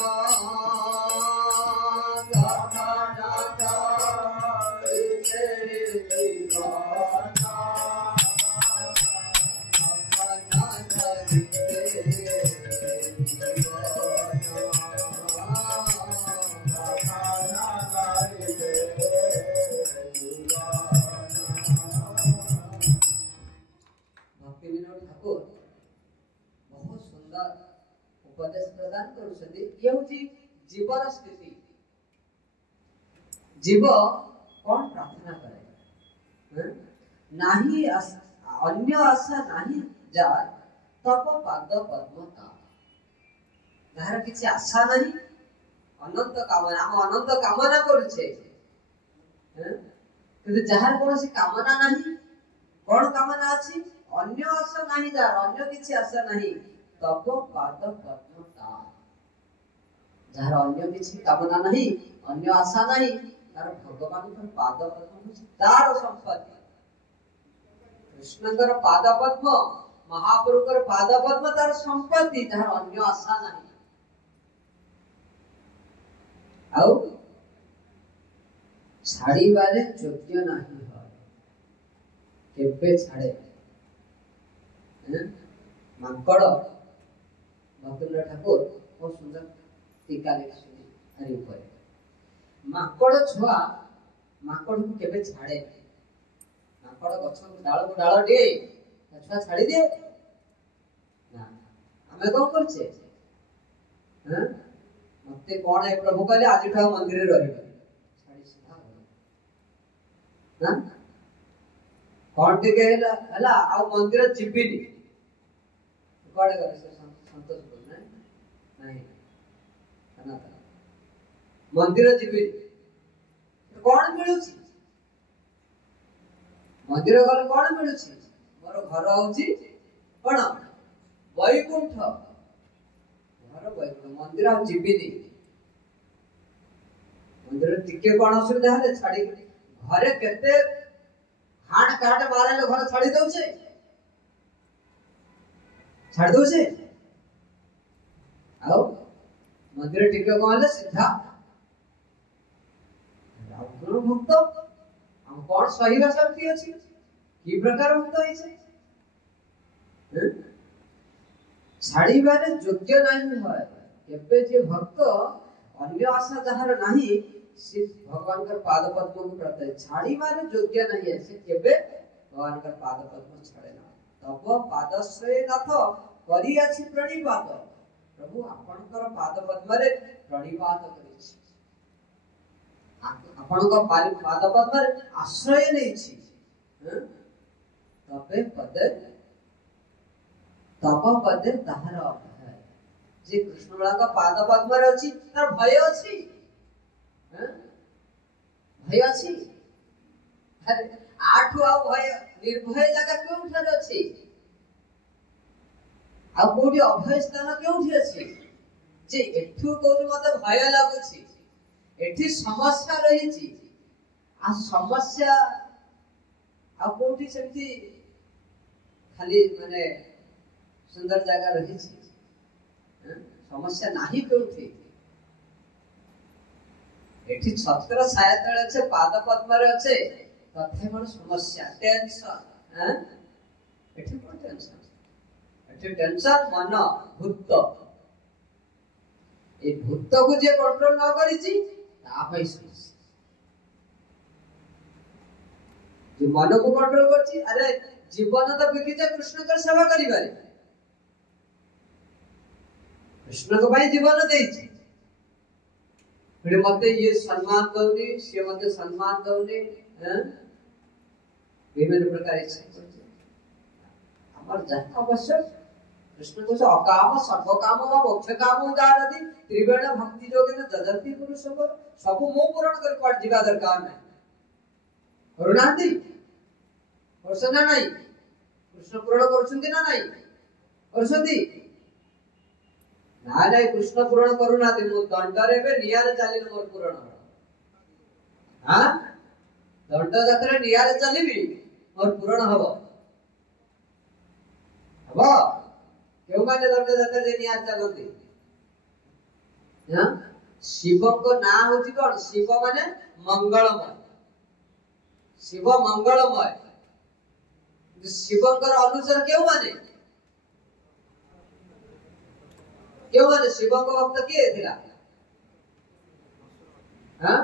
उपदेश प्रदान करुछथि ये होची जीवन स्थिति जीव कौन प्रार्थना करे नाही अन्य आशा नाही जा तप पाद पद्मता जहार किछि आशा नाही अनंत कामना हम अनंत कामना करूछे किंतु जहार कोनोसी कामना नाही कोन कामना अछि अन्य आशा नाही जा अन्य किछि आशा नाही तप पाद पद्मता जहार अन्य किछि कामना नहीं अन्य आशा नहीं तार भगवान को पाद पद्म तार संपत्ति कृष्णकर पाद पद्म महाप्रभुकर पाद पद्म तार संपत्ति जहार अन्य आशा नहीं आउ छाड़ी बारे योग्य नहीं है केबे छाड़े मांकड़ भक्तुल ठाकुर बहुत सुंदर टीका लिखुनी हरि ऊपर माकड़ छुआ माकड़ को केबे छाड़े माकड़ गछ डाल को डाल दे छुआ छाड़ी दे ना हमें कौन करछे हैं मते कोन है प्रभु कहले आज ठा मंदिर रे रहिबे छाड़ी सीधा ना कोन टिके हला आ मंदिर जिबिनी कोडे करे संतोष नहीं मंदिर जीवी कौन मिलू मंदिर गले कौन मिलू मोर घर हूँ कौन वैकुंठ घर वैकुंठ मंदिर आ जीविनी मंदिर टिके कौन असुविधा है छाड़ी घरे केते हाण काट मारे घर छाड़ी दउछे छाड़ दउछे आओ मंदिर टिके कौन सीधा भक्त हम कौन सही शक्ति अच्छी कि प्रकार भक्त होइछे छाड़ी बारे योग्य नहीं है केबे जे भक्त अन्य आशा जहार नहीं से भगवान का पाद पद्म को प्राप्त छाड़ी बारे योग्य नहीं है से केबे भगवान का पाद पद्म छाड़े ना तब पादश्रय नाथ करी अछि प्रणिपात प्रभु आपनकर पाद पद्म रे प्रणिपात करिछि आपनकर पाद पद्म रे आश्रय नैछि तबे पदे तप पदे ताहार अभय जे कृष्णला का पाद पद्म रे अछि तार भय अछि भय अछि अरे आठु आ भय निर्भय जगह क्यों उठर अछि आ कोडी अभय स्थान केउठी अछि जे एठु कोडी मते भय लागुछि एठी समस्या रही छी आ समस्या आ कोठी सेमती खाली माने सुंदर जगह रही छी समस्या नाही कोठी एठी छत्र छाया तळे छे पाद पद्म रे छे तथे बड़ समस्या टेंशन एठी कोन टेंशन एठी टेंशन मन भूत ए भूत को जे कंट्रोल न करिछि तापै समस्या जो मन को कंट्रोल करछि अरे जीवन तो बिकिছে कृष्ण कर सेवा करिबारे कृष्ण को भाई जीवन देछि फिर मते ये सम्मान दौनी से मते सम्मान दौनी हैं विभिन्न प्रकार इच्छा करछि हमर जहाँ आवश्यक कृष्ण को अकाम सर्व काम व मोक्ष काम उदारति त्रिवेण भक्ति जोगे न जजति पुरुष को सब मो पूर्ण कर पड़ जीवा दरकार नहीं करुणांती करसना नहीं कृष्ण पूर्ण करछुंती ना नहीं करछुंती ना नहीं कृष्ण पूर्ण करुणांती मो दंडरे बे नियारे चालिन मोर पूर्ण हां दंड जात्रा नियारे चलिबी मोर पूर्ण हबो हबो क्यों माने दंड जात्रा जे नियारे चलती हां शिव को ना होची कोन शिव माने मंगलमय शिव मंगलमय शिवंकर अनुसार क्यों माने शिव को भक्त किए थिला हां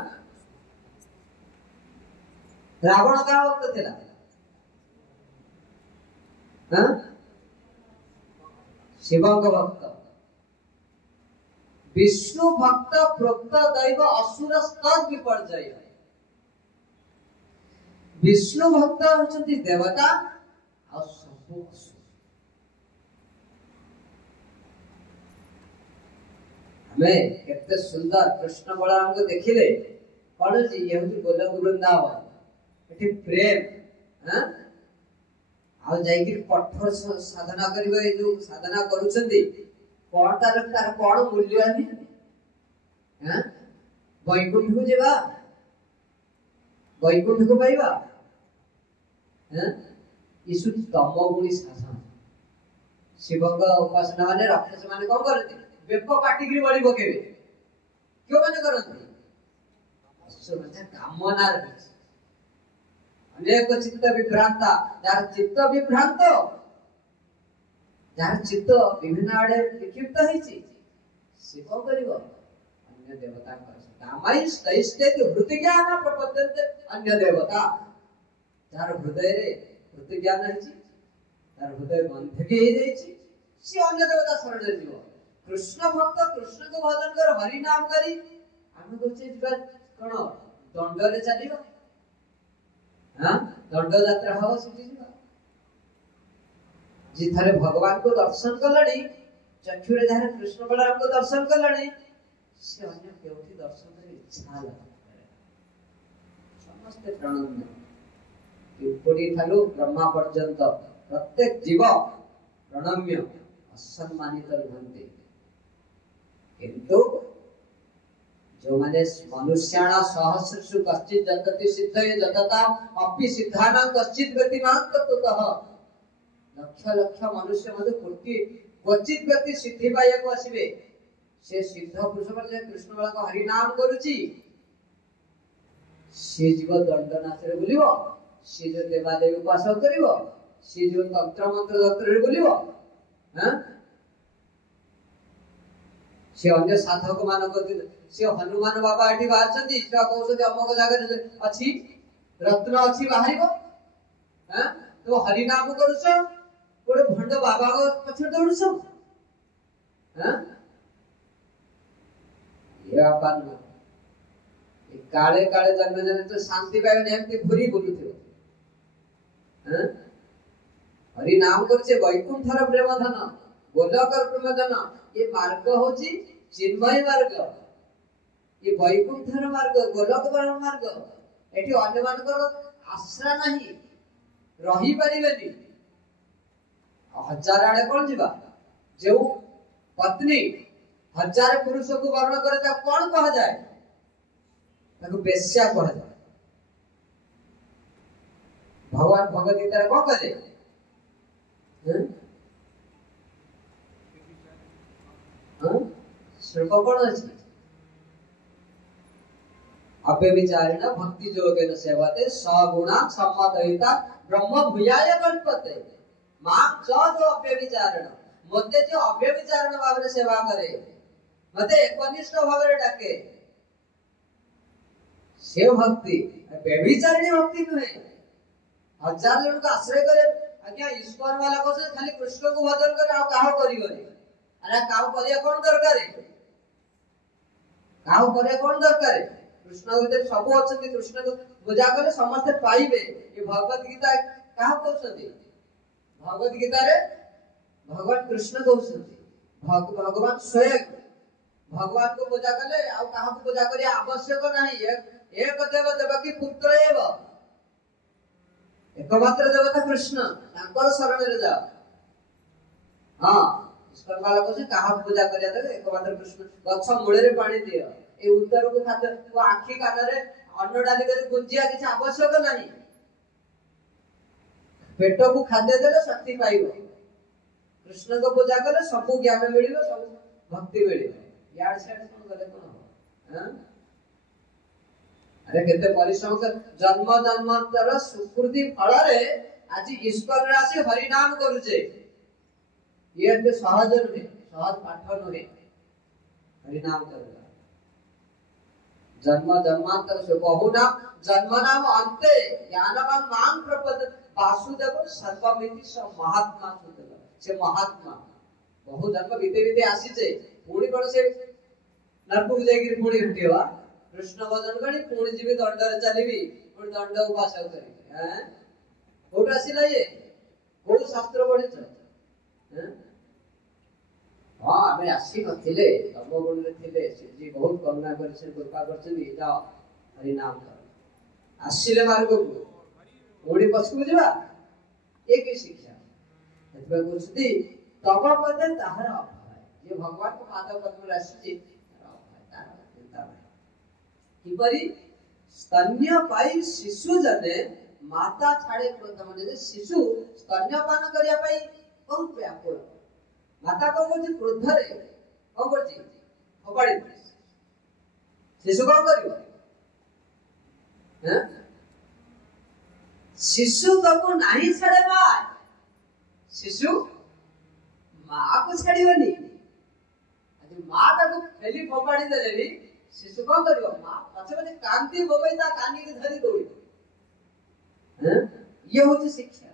रावण का भक्त थिला हां शिव को भक्त विष्णु भक्त प्रोक्त दैव असुर स्तद विपर्जय विष्णु भक्त होचंती देवता और सब असुर हमें कितने सुंदर कृष्ण बलराम को देखिले कौन जी ये होती गोलक वृंदावन एठी प्रेम हां आ जाई कि कठोर साधना करिवे जो साधना करूछंती तार कौन मूल्य है हां वैकुंठ को जेबा वैकुंठ को पाइबा हां ईशु तमगुणी साधन शिव का उपासना माने राक्षस माने कोन करते बेप काटिकरी बळी बकेबे क्यों माने करते असुरता कामना रही अनेक चित्त विभ्रांता जार चित्त विभ्रांत जार चित्त विभिन्न आडे विक्षिप्त होईछि शिव करिवो अन्य देवता कर कामाई स्तैस्ते हृदय ज्ञान प्रपद्यन्ते अन्य देवता जार हृदय रे हृदय ज्ञान होईछि तार हृदय बंध के हे जाईछि से अन्य देवता शरण जीव कृष्ण भक्त कृष्ण को भजन कर हरि नाम करी हम कहछे जीवा कोन दंड रे चलिबा हां दंड यात्रा हो सिटी जीवा जी थारे भगवान को दर्शन कलणी चक्षुरे धारे कृष्ण बलराम को दर्शन कलणी से अन्य केउठी दर्शन करे इच्छा लगे समस्त प्रणम्य उपड़ी ठालु ब्रह्मा पर्यंत प्रत्येक जीव प्रणम्य असम्मानित रहन्ते किंतु जो माने मनुष्याणा सहस्रसु कश्चित जन्तति सिद्धये जतता अपि सिद्धानां कश्चित व्यक्तिमान ततः लक्ष लक्ष मनुष्य मध्य कोटि क्वचित व्यक्ति सिद्धि पाइବାକୁ ଆସିବେ से सिद्ध पुरुष पर जे कृष्ण बल को हरि नाम करूची से जीव दंडनाथ रे बुलिवो से जो देवा देव उपास करिवो से जो तंत्र मंत्र तंत्र रे बुलिवो हां से अन्य साधक मान को से हनुमान बाबा एठी बाहरछंती से कहउछथि अमक जागर अछि रत्न अछि बाहरिबो हां तो हरि नाम करूछ कोडे भंड बाबा को पछड़ दौड़छ हां ये अपन काले काले जन्म जने तो शांति पावे नेमति घुरी बुलुथिबो हां हरि नाम करछे वैकुंठर प्रेम धन गोलकर प्रेम धन ये मार्ग होची चिन्मय मार्ग ये वैकुंठर मार्ग गोलकर मार्ग एठी अन्य मानकर आश्रा नहीं रही परिबेनी हजार आड़े कोन जीवा जो पत्नी हजार पुरुष को वर्ण करे ता कोन कहा जाए ताको बेश्या कहा जाए भगवान भगवत गीता रे को कहे श्लोक कोन अछि अव्यभिचारिण भक्ति योगेन सेवते सगुणा सम्मतयिता ब्रह्म भूयाय कल्पते मां च जो अव्यभिचारिण मते जो अव्यभिचारिण भाव रे सेवा करे मते एकनिष्ठ भाव रे डाके से भक्ति व्यभिचारिणी भक्ति नुहे। हजार जन को आश्रय करे आज्ञा ईश्वर वाला को खाली कृष्ण को भजन करे आ काहो करी गरे अरे काहो करिया कोन दरकार काहो करे कोन दरकार कृष्ण भीतर सब अछंती कृष्ण को पूजा करे समस्त पाइबे। ये भगवत गीता काहो कहउछंती भगवत गीता रे भगवान कृष्ण कहउछंती भगवान स्वयं भगवान को पूजा कले आ काहा को पूजा करिया आवश्यक नहीं। एक देव देवकी पुत्र एव एकमात्र देवता कृष्ण तांकर शरण रे जाओ। हां ईश्वर वाला को से काहा पूजा करिया दे एकमात्र कृष्ण गछ मूले रे पानी दियो ए उत्तर को खाते को आखी कान रे अन्न डाली करे गुंजिया किछ आवश्यक नहीं। पेट को खाद्य देले शक्ति पाइबो कृष्ण को पूजा करे सब ज्ञान मिलिबो सब भक्ति मिलिबो। यार सेड कोन गले कोन हो हां अरे केते परिश्रम कर जन्म जन्मांतर सुकृति फल रे आज ईश्वर राशि हरि नाम करूचे ये ते सहज नुहे सहज पाठ नुहे हरि नाम करला जन्म जन्मांतर से बहुना जन्म नाम अंते ज्ञानवान मां प्रपद वासुदेव सर्वमिति स महात्मा सुदेव से महात्मा बहु जन्म बीते बीते आसी छे पुणी कोन से नरपुर जाईगिरी पुणी हटिवा कृष्ण भजन करी पुणी जीवी दंड रे चलीबी पुणी दंड उपास करी हैं कोट आसीला ये को शास्त्र पढिछ हैं हां हमें आसी नथिले तमगुण रे थिले जी बहुत करुणा करछे कृपा करछन जाओ हरि नाम कर आसीले मार्ग को ओडी पछकु जिबा एक ही शिक्षा एतबे गुरुति तब पदे ताहर अभय ये भगवान को पाद पद्म रे आसी तार चिंता कि परी स्तन्य पाई शिशु जने माता छाड़े प्रथम जे शिशु स्तन्यपान करिया पाई कोन व्याकुल माता को बोलती क्रोध रे कोन करची फपाड़ी शिशु कोन करियो हैं शिशु को नहीं छाड़े बा शिशु मां को छाड़ीबनी आज मां ताको फेली फपाड़ी देले भी शिशु कोन करियो मां पछे पछे कांती बोबैता कानी के धरी दौड़ी हैं ये होची शिक्षा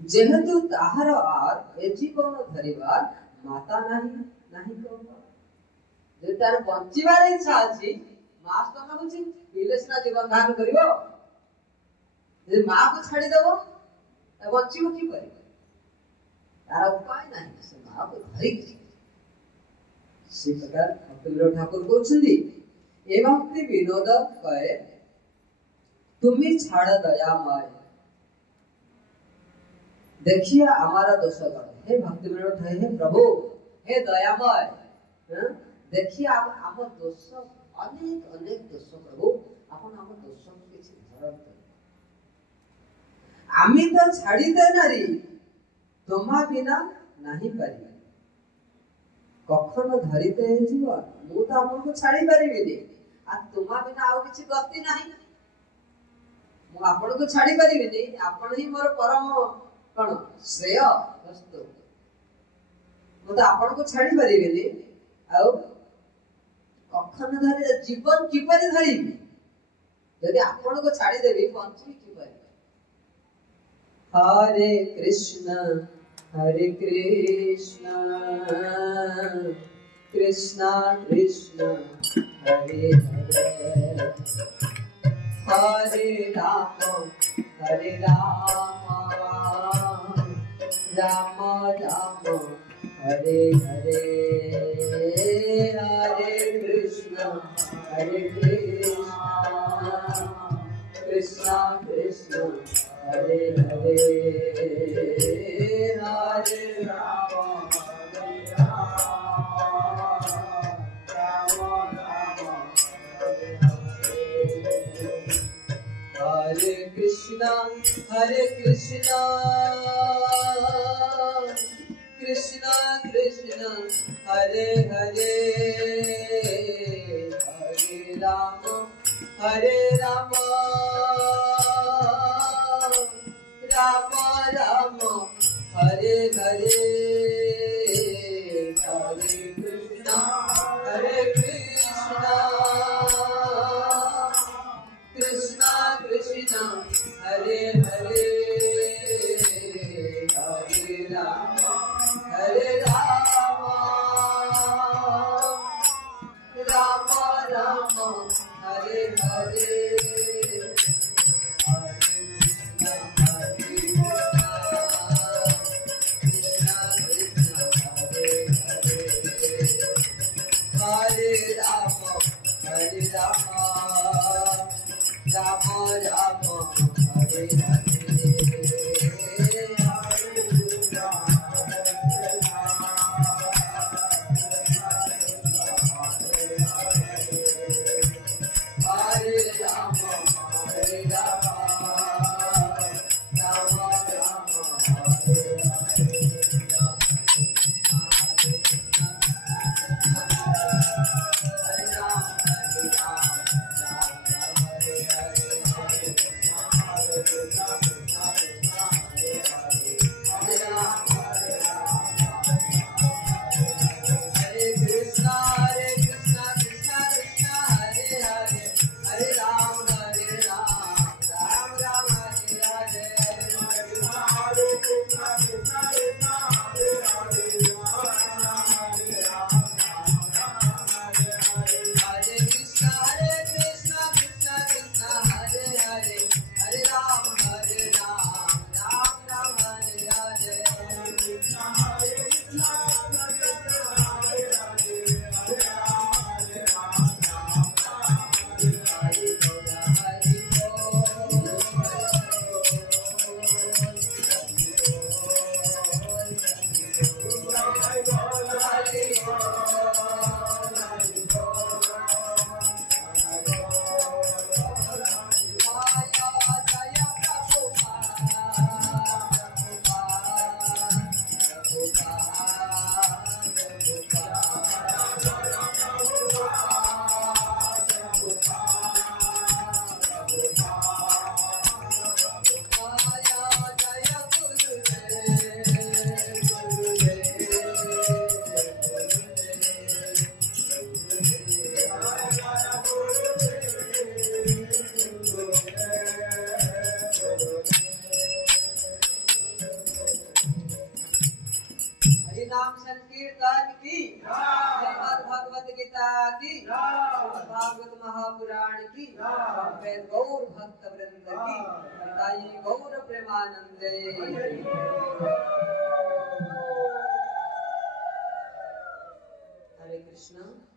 जेहेतु ताहार आर ए जीवन धरिबार माता नाही कोन जे तार बंचिबार इच्छा अछि मां स्तन होची इलेसना जीवन धारण करियो जे मां को छाड़ी देबो त बंचिबो की करी तार उपाय नाही से मां को धरि इसी प्रकार भक्तिविनोद ठाकुर कहउछंदी ए भक्ति विनोद कहे तुमी छाड़ दयामय देखिए हमारा दोष गण हे भक्तिविनोद ठाकुर हे प्रभु हे दयामय देखिए हम दोष अनेक अनेक दोष प्रभु आपण हम दोष किछि धरत आमी तो छाड़ी दे नारी तोमा बिना नहीं पारी कखन धरिते जीवन मु तो आपन को छाड़ी परिबिनी आ तुमा बिना आउ किछि गति नाही मु आपन को छाड़ी परिबिनी आपन ही मोर परम कोन श्रेय वस्तु मु तो आपन को छाड़ी परिबिनी आउ कखन धरि जीवन की परि धरिबी यदि आपन को छाड़ी देबी बंची की परि हरे कृष्ण कृष्ण कृष्ण हरे हरे हरे राम राम राम हरे हरे हरे कृष्ण कृष्ण कृष्ण हरे हरे हरे राम हरे कृष्णा कृष्णा कृष्णा हरे हरे हरे राम राम राम हरे हरे हरे कृष्णा हरे राम राम राम हरे हरे राम हरे राम राम राम हरे नाम संकीर्तन की श्रीमद् भगवत गीता की भागवत महापुराण की गौर भक्त वृंद की हरिताई गौर प्रेमानंदे। हरे कृष्ण।